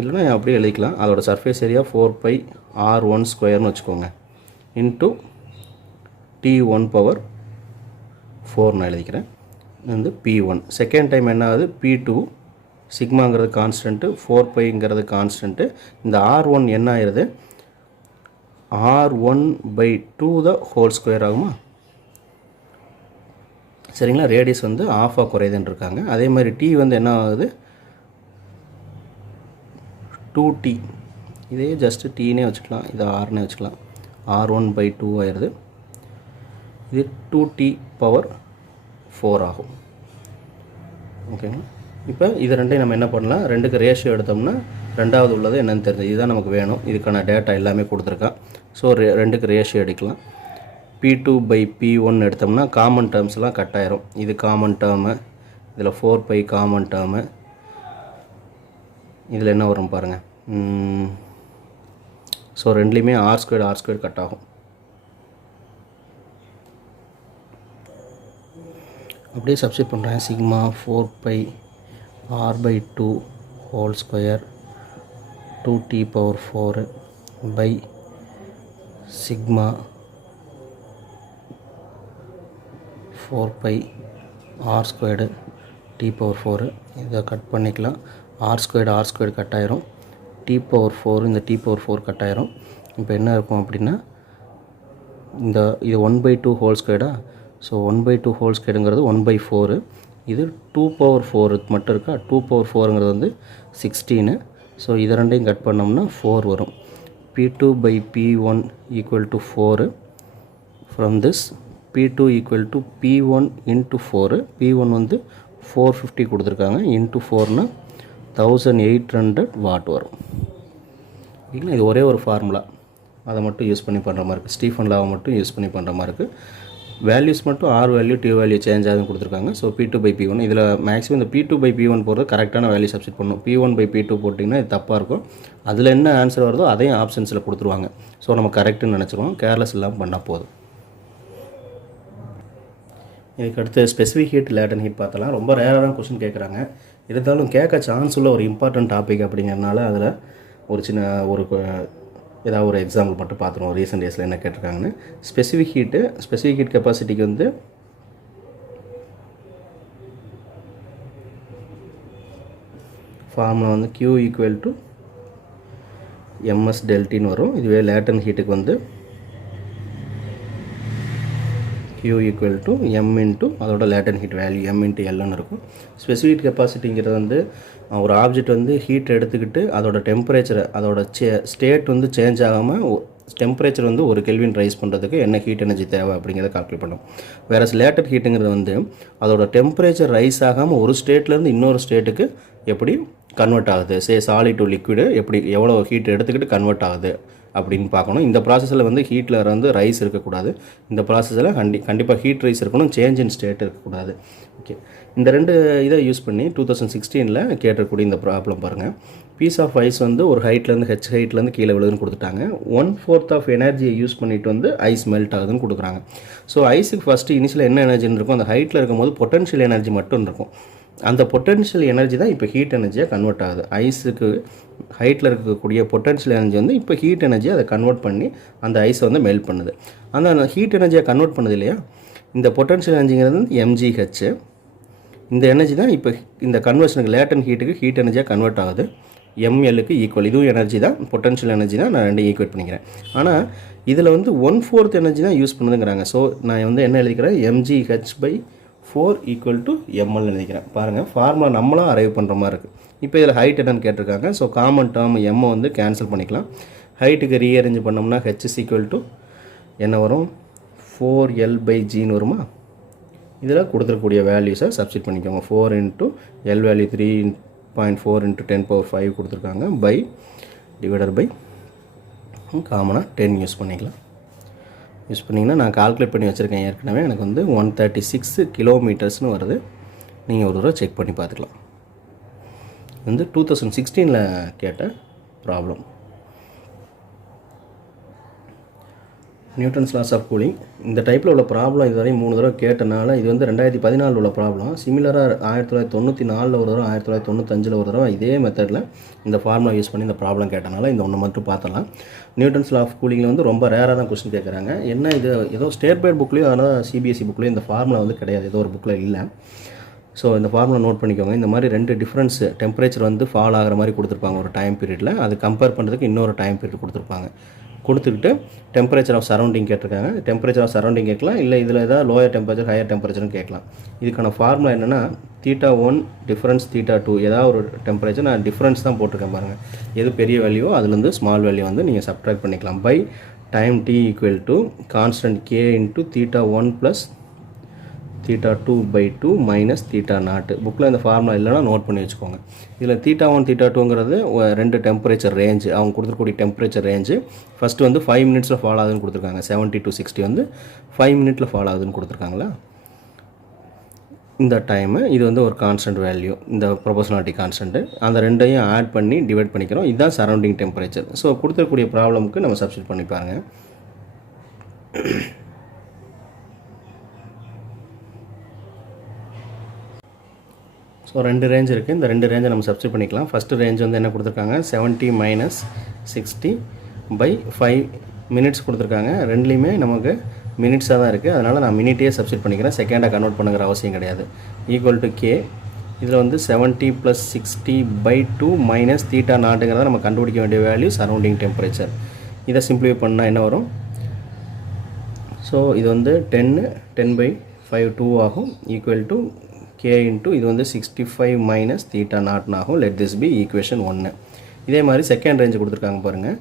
இல்லைனா அப்படியே எழுதிக்கலாம். அதோட சர்ஃபேஸ் ஏரியா 4πr1² வச்சுக்கோங்க. இன்ட்டு T1/4 நான் எழுதிக்கிறேன். இது வந்து P1. செகண்ட் டைம் என்ன ஆகுது P2. சிக்மாங்கிறது கான்ஸ்டன்ட்டு, 4πங்கிறது கான்ஸ்டன்ட்டு. இந்த R1 என்ன ஆயிடுது R1/2 ஆகுமா. சரிங்களா. ரேடியஸ் வந்து ஆஃபாக குறையுதுன்னு இருக்காங்க. அதே மாதிரி T வந்து என்ன ஆகுது 2T. இதே ஜஸ்ட்டு டீனே வச்சுக்கலாம், இது ஆர்னே வச்சுக்கலாம். R1/2 ஆயிடுது. இது 2T/4 ஆகும். ஓகேங்களா. இப்போ இது ரெண்டையும் நம்ம என்ன பண்ணலாம், 2க்கு ரேஷியோ எடுத்தோம்னா ரெண்டாவது உள்ளது என்னென்னு தெரிஞ்சது. இதுதான் நமக்கு வேணும். இதுக்கான டேட்டா எல்லாமே கொடுத்துருக்கான். ஸோ 2க்கு ரேஷியோ எடுக்கலாம். P2/P1 எடுத்தோம்னா காமன் டேர்ம்ஸ்லாம் கட் ஆயிரும். இது காமன் டேர்மு, இதில் 4π காமன் டேர்மு, இதில் என்ன வரும் பாருங்கள். ஸோ ரெண்டுலேயுமே R² கட் ஆகும். அப்படியே சப்ஸ்டிட் பண்ணுறேன். Sigma 4πr/2 2 2T/4 by sigma 4πr² T/4. இதை கட் பண்ணிக்கலாம். R² கட் ஆயிரும். T/4 இந்த T/4 கட் ஆயிரும். இப்போ என்ன இருக்கும் அப்படின்னா இது 1/2 ஸோ 1/2 1/4. இது 2/4 மட்டும் இருக்கா. 2/4ங்கிறது வந்து 16. ஸோ இதை ரெண்டையும் கட் பண்ணோம்னா 4 வரும். P2/P1 equal to 4. From this P2 equal to P1 into 4. P1 வந்து 450 கொடுத்துருக்காங்க. இன்ட்டு 4னா 1800 வாட் வரும். இல்லைங்களா. இது ஒரே ஒரு ஃபார்முலா, அதை மட்டும் யூஸ் பண்ணி பண்ணுற மாதிரி இருக்குது. ஸ்டீஃபன் லாவை மட்டும் யூஸ் பண்ணி பண்ணுற மாதிரி இருக்குது. வேல்யூஸ் மட்டும் R value T value change ஆகுதுன்னு கொடுத்துருக்காங்க. ஸோ P2/P1 இதில் மேக்ஸிமம் இந்த P2/P1 போடுறது கரெக்டான வேல்யூ சப்ஸ்டிட் பண்ணணும். P1/P2 போட்டிங்கன்னா இது தப்பாக இருக்கும். அதில் என்ன ஆன்சர் வருதோ அதையும் ஆப்ஷன்ஸில் கொடுத்துருவாங்க. ஸோ நம்ம கரெக்டுன்னு நினச்சிருவோம். கேர்லெஸ் இல்லாமல் பண்ணால் போதும். இதுக்கடுத்து ஸ்பெசிஃபிக் ஹீட் லேட்டன் ஹீட் பார்த்தலாம். ரொம்ப ரேரான கொஸ்டின் கேட்குறாங்க. இருந்தாலும் கேட்க சான்ஸ் உள்ள ஒரு இம்பார்ட்டன்ட் டாபிக் அப்படிங்கிறனால அதில் ஒரு சின்ன ஏதாவது ஒரு எக்ஸாம்பிள் மட்டும் பார்த்துருவோம். ரீசெண்ட் டேஸில் என்ன கேட்டிருக்காங்கன்னு. ஸ்பெசிஃபிக் ஹீட் கெப்பாசிட்டிக்கு வந்து ஃபார்முலா வந்து Q ஈக்குவல் டு எம்எஸ் டெல்டின்னு வரும். இதுவே லேட்டன் ஹீட்டுக்கு வந்து Q equal to M into அதோட latent heat value M into எல்லுன்னு இருக்கும். ஸ்பெசிஃபிக் கெப்பாசிட்டிங்கிறது வந்து ஒரு ஆப்ஜெக்ட் வந்து ஹீட் எடுத்துக்கிட்டு அதோட டெம்பரேச்சரை அதோட ஸ்டேட் வந்து சேஞ்ச் ஆகாமல் டெம்பரேச்சர் வந்து ஒரு கெல்வின் ரைஸ் பண்ணுறதுக்கு என்ன ஹீட் எனர்ஜி தேவை அப்படிங்கிறத கால்குலேட் பண்ணோம். வேறு லேட்டட் ஹீட்டுங்கிறது வந்து அதோட டெம்பரேச்சர் ரைஸ் ஆகாமல் ஒரு ஸ்டேட்லேருந்து இன்னொரு ஸ்டேட்டுக்கு எப்படி கன்வெர்ட் ஆகுது, சாலிட் டு லிக்விடு எப்படி எவ்வளோ ஹீட் எடுத்துக்கிட்டு கன்வெர்ட் ஆகுது அப்படின்னு பார்க்கணும். இந்த ப்ராசஸில் வந்து ஹீட்டில் வந்து ரைஸ் இருக்கக்கூடாது. இந்த ப்ராசஸில் கண்டிப்பாக ஹீட் ரைஸ் இருக்கணும், சேஞ்ச் இன் ஸ்டேட் இருக்கக்கூடாது. ஓகே, இந்த ரெண்டு இதை யூஸ் பண்ணி 2016 கேட்டிருக்கக்கூடிய இந்த ப்ராப்ளம் பாருங்கள். பீஸ் ஆஃப் ஐஸ் வந்து ஒரு ஹைட்லேருந்து ஹைட்லேருந்து கீழே விழுதுன்னு கொடுத்துட்டாங்க. 1/4 ஆஃப் எனர்ஜியை யூஸ் பண்ணிவிட்டு வந்து ஐஸ் மெல்ட் ஆகுதுன்னு கொடுக்குறாங்க. ஸோ ஐஸுக்கு ஃபஸ்ட்டு இனிஷியல் என்ன எனர்ஜின்னு இருக்கும், அந்த ஹைட்டில் இருக்கும்போது பொட்டன்ஷியல் எனர்ஜி மட்டும் இருக்கும். அந்த பொட்டன்ஷியல் எனர்ஜி தான் இப்போ ஹீட் எனர்ஜியாக கன்வெர்ட் ஆகுது. ஐஸுக்கு ஹைட்டில் இருக்கக்கூடிய பொட்டன்ஷியல் எனர்ஜி வந்து இப்போ ஹீட் எனர்ஜியை அதை கன்வெர்ட் பண்ணி அந்த ஐஸை வந்து மெல்ட் பண்ணுது. அந்த ஹீட் எனர்ஜியை கன்வெர்ட் பண்ணுது இல்லையா, இந்த பொட்டன்ஷியல் எனர்ஜிங்கிறது mgh. இந்த எனர்ஜி தான் இப்போ இந்த கன்வர்ஷனுக்கு லேட்டன் ஹீட்டுக்கு ஹீட் எனர்ஜியாக கன்வெர்ட் ஆகுது. mlக்கு ஈக்குவல். இதுவும் எனர்ஜி தான், பொட்டன்ஷியல் எனர்ஜி தான். நான் ரெண்டையும் ஈக்குவேட் பண்ணிக்கிறேன். ஆனால் இதில் வந்து 1/4 எனர்ஜி தான் யூஸ் பண்ணுதுங்கிறாங்க. ஸோ நான் வந்து என்ன எழுதிக்கிறேன், mgh/4 ஈக்குவல் டு ml எழுதிக்கிறேன். பாருங்கள், ஃபார்முலா நம்மளாம் அரைவ் பண்ணுற மாதிரி இருக்குது. இப்போ இதில் ஹைட் என்னன்னு கேட்டிருக்காங்க. ஸோ காமன் டேர்ம் எம்மை வந்து கேன்சல் பண்ணிக்கலாம். ஹைட்டுக்கு ரீஅரேஞ்ச் பண்ணோம்னா h ஈக்குவல் டு என்ன வரும், 4l/gன்னு வருமா. இதில் கொடுத்துருக்கூடிய வேல்யூஸை சப்ஸ்டிட் பண்ணிக்கோங்க. 4 இன்ட்டு எல் வேல்யூ 3.4 இன்ட்டு 10⁵ கொடுத்துருக்காங்க. பை டிவைடர் பை காமனாக 10 யூஸ் பண்ணிக்கலாம். யூஸ் பண்ணிங்கன்னா நான் கால்குலேட் பண்ணி வச்சுருக்கேன் ஏற்கனவே. எனக்கு வந்து 136 கிலோமீட்டர்ஸ்னு வருது. நீங்கள் ஒரு தடவை செக் பண்ணி பார்த்துக்கலாம். வந்து 2016 கேட்ட problem. Newton's laws of cooling இந்த டைப்பில் உள்ள ப்ராப்ளம் இதுவரை 3 தடவை கேட்டனால இது வந்து 2014 உள்ள ப்ராப்ளம். சிமிலராக 1994 ஒரு தடவை, 1995 ஒரு தடவை இதே மெத்தடில் இந்த ஃபார்முலா யூஸ் பண்ணி இந்த ப்ராப்ளம் கேட்டனால இந்த ஒன்று மட்டும் பார்த்தலாம். நியூட்டன்ஸ் லா ஆஃப் கூலிங்கில் வந்து ரொம்ப ரேராக தான் கொஸ்டின் கேட்குறாங்க. என்ன இது ஏதோ ஸ்டேட் போர்ட் புக்லேயும் ஆனால் சிபிஎஸ்சி புக்லேயும் இந்த ஃபார்முலா வந்து கிடையாது, ஏதோ ஒரு புக்கில் இல்லை. ஸோ இந்த ஃபார்முலா நோட் பண்ணிக்கோங்க. இந்த மாதிரி 2 டிஃப்ரென்ஸ் டெம்பரேச்சர் வந்து ஃபால் ஆகிற மாதிரி கொடுத்துருப்பாங்க ஒரு டைம் பீரியடில். அது கம்பேர் பண்ணுறதுக்கு இன்னொரு டைம் பீரியட் கொடுத்துருப்பாங்க. கொடுத்துக்கிட்டு டெம்பரேச்சர் ஆஃப் சரௌண்டிங் கேட்டிருக்காங்க. டெம்பரேச்சர் ஆஃப் சரௌண்டிங் கேட்கலாம், இல்லை இதில் ஏதாவது லோயர் டெம்பரேச்சர் ஹையர் டெம்பரேச்சர்னு கேட்கலாம். இதுக்கான ஃபார்முலா என்னென்னா θ1 டிஃப்ரென்ஸ் θ2 ஏதாவது ஒரு டெம்பரேச்சர் நான் டிஃப்ரென்ஸ் தான் போட்டிருக்கேன் பாருங்கள். எது பெரிய வேல்யூவோ அதுலேருந்து ஸ்மால் வேல்யூ வந்து நீங்கள் சப்ட்ராக்ட் பண்ணிக்கலாம். By time t equal to constant k into θ1 plus θ2/2 minus θ0. புக்கில் இந்த ஃபார்முலா இல்லைனா நோட் பண்ணி வச்சுக்கோங்க. இதில் θ1 θ2ங்கிறது 2 டெம்பரேச்சர் ரேஞ்சு, அவங்க கொடுத்துருக்கூடிய டெம்பரேச்சர் ரேஞ்சு. ஃபஸ்ட்டு வந்து 5 மினிட்ஸில் ஃபால் ஆகுதுன்னு கொடுத்துருக்காங்க. 70 to 60 வந்து 5 மினிட்ல ஃபால் ஆகுதுன்னு கொடுத்துருக்காங்களா. இந்த டைமு இது வந்து ஒரு கான்ஸ்டன்ட் வேல்யூ, இந்த ப்ரொபோஷனாலிட்டி கான்ஸ்டன்ட்டு. அந்த ரெண்டையும் ஆட் பண்ணி டிவைட் பண்ணிக்கிறோம். இதுதான் சரௌண்டிங் டெம்பரேச்சர். ஸோ கொடுத்துருக்கூடிய ப்ராப்ளமுக்கு நம்ம சப்ஸ்டிட் பண்ணி பாருங்கள். ஸோ 2 ரேஞ்ச் இருக்குது. இந்த 2 ரேஞ்சை நம்ம சப்ஸ்டிட் பண்ணிக்கலாம். ஃபஸ்ட்டு ரேஞ்ச் வந்து என்ன கொடுத்துருக்காங்க, 70 மைனஸ் 60/5 மினிட்ஸ் கொடுத்துருக்காங்க. ரெண்டுலேயுமே நமக்கு மினிட்ஸாக தான் இருக்குது. அதனால் நான் மினிட்டே சப்ஸ்டிட் பண்ணிக்கிறேன், செகண்டாக கன்வெர்ட் பண்ணுங்கிற அவசியம் கிடையாது. Equal to K. இதில் வந்து 70 + 60/2 மைனஸ் θ0ங்கிறத நம்ம கண்டுபிடிக்க வேண்டிய வேல்யூ சரௌண்டிங் டெம்பரேச்சர். இதை சிம்பிளிஃபை பண்ணால் என்ன வரும், ஸோ இது வந்து 10/5 2 ஆகும். ஈக்குவல் டு k இன்ட்டு இது வந்து 65 மைனஸ் θ0 ஆகும். Let this be equation 1. இதே மாதிரி செகண்ட் ரேஞ்சு கொடுத்துருக்காங்க பாருங்கள்.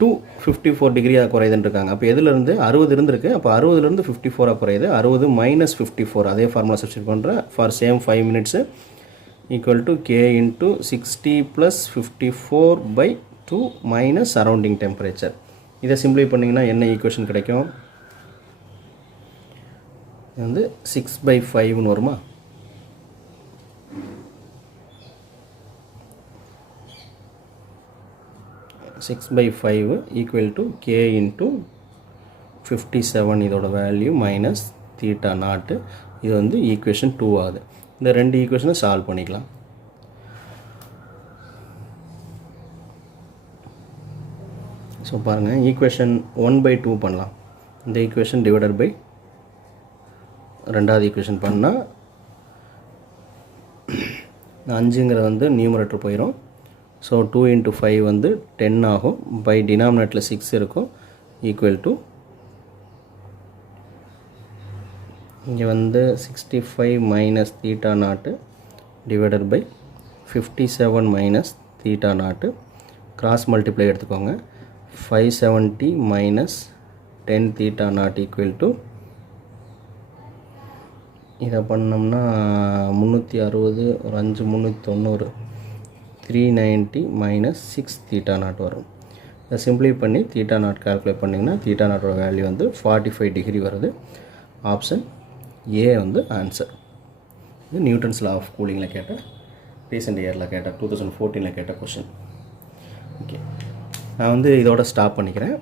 254 டிகிரியாக குறையுதுன்னு இருக்காங்க. அப்போ எதுலேருந்து 60 இருந்திருக்கு, அப்போ 60லேருந்து 54 குறையுது. 60 மைனஸ் 54 அதே ஃபார்முலா சப்ஸ்டிட் பண்ணுறேன். For same 5 minutes equal to k into 60 + 54/2 minus surrounding temperature. இதை சிம்பிளிஃபை பண்ணிங்கன்னா என்ன ஈக்குவேஷன் கிடைக்கும், இது வந்து 6/5ன்னு வருமா. 6/5 ஈக்குவல் டு k இன்ட்டு 57 இதோட வேல்யூ மைனஸ் θ0. இது வந்து ஈக்குவேஷன் 2 ஆகுது. இந்த 2 ஈக்குவேஷனை சால்வ் பண்ணிக்கலாம். ஸோ பாருங்கள், ஈக்குவேஷன் 1/2 பண்ணலாம். இந்த ஈக்குவேஷன் டிவைடட் பை ரெண்டாவது ஈக்குவேஷன் பண்ணால் 5ங்கிறது வந்து நியூமரேட்டர் போயிடும். ஸோ 2 × 5 வந்து 10 ஆகும். பை டினாமினேட்டரில் 6 இருக்கும். ஈக்குவல் டு இங்கே வந்து 65 மைனஸ் தீட்டா நாட்டு டிவைடட் பை 57 மைனஸ் தீட்டா நாட்டு. கிராஸ் மல்டிப்ளை எடுத்துக்கோங்க. 570 minus 10 theta not equal to இதை பண்ணோம்னா 360 ஒரு 5 390 390 மைனஸ் 6 தீட்டா நாட் வரும். இதை சிம்பிளை பண்ணி தீட்டா நாட் கால்குலேட் பண்ணிங்கன்னா தீட்டா நாட்டோட வேல்யூ வந்து 45 டிகிரி வருது. ஆப்ஷன் ஏ வந்து ஆன்சர். இது நியூட்டன்ஸ் லா ஆஃப் கூலிங்கில் கேட்ட ரீசெண்ட் இயரில் கேட்ட 2014 கேட்ட கொஷின். ஓகே, நான் வந்து இதோட ஸ்டாப் பண்ணிக்கிறேன்.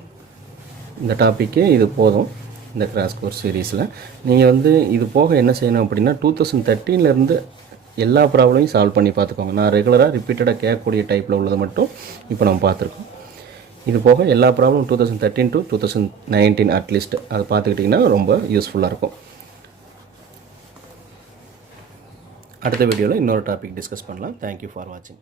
இந்த டாப்பிக்கு இது போதும். இந்த கிராஸ் கோர்ஸ் சீரீஸில் நீங்கள் வந்து இது போக என்ன செய்யணும் அப்படின்னா 2013 எல்லா ப்ராப்ளமையும் சால்வ் பண்ணி பார்த்துக்கோங்க. நான் ரெகுலராக ரிப்பீட்டடாக கேட்கக்கூடிய டைப்பில் உள்ளதை மட்டும் இப்போ நம்ம பார்த்துருக்கோம். இது போக எல்லா ப்ராப்ளம் 2013 to 2019 அட்லீஸ்ட் அதை பார்த்துக்கிட்டிங்கன்னா ரொம்ப யூஸ்ஃபுல்லாக இருக்கும். அடுத்த வீடியோவில் இன்னொரு டாபிக் டிஸ்கஸ் பண்ணலாம். தேங்க்யூ ஃபார் வாட்சிங்.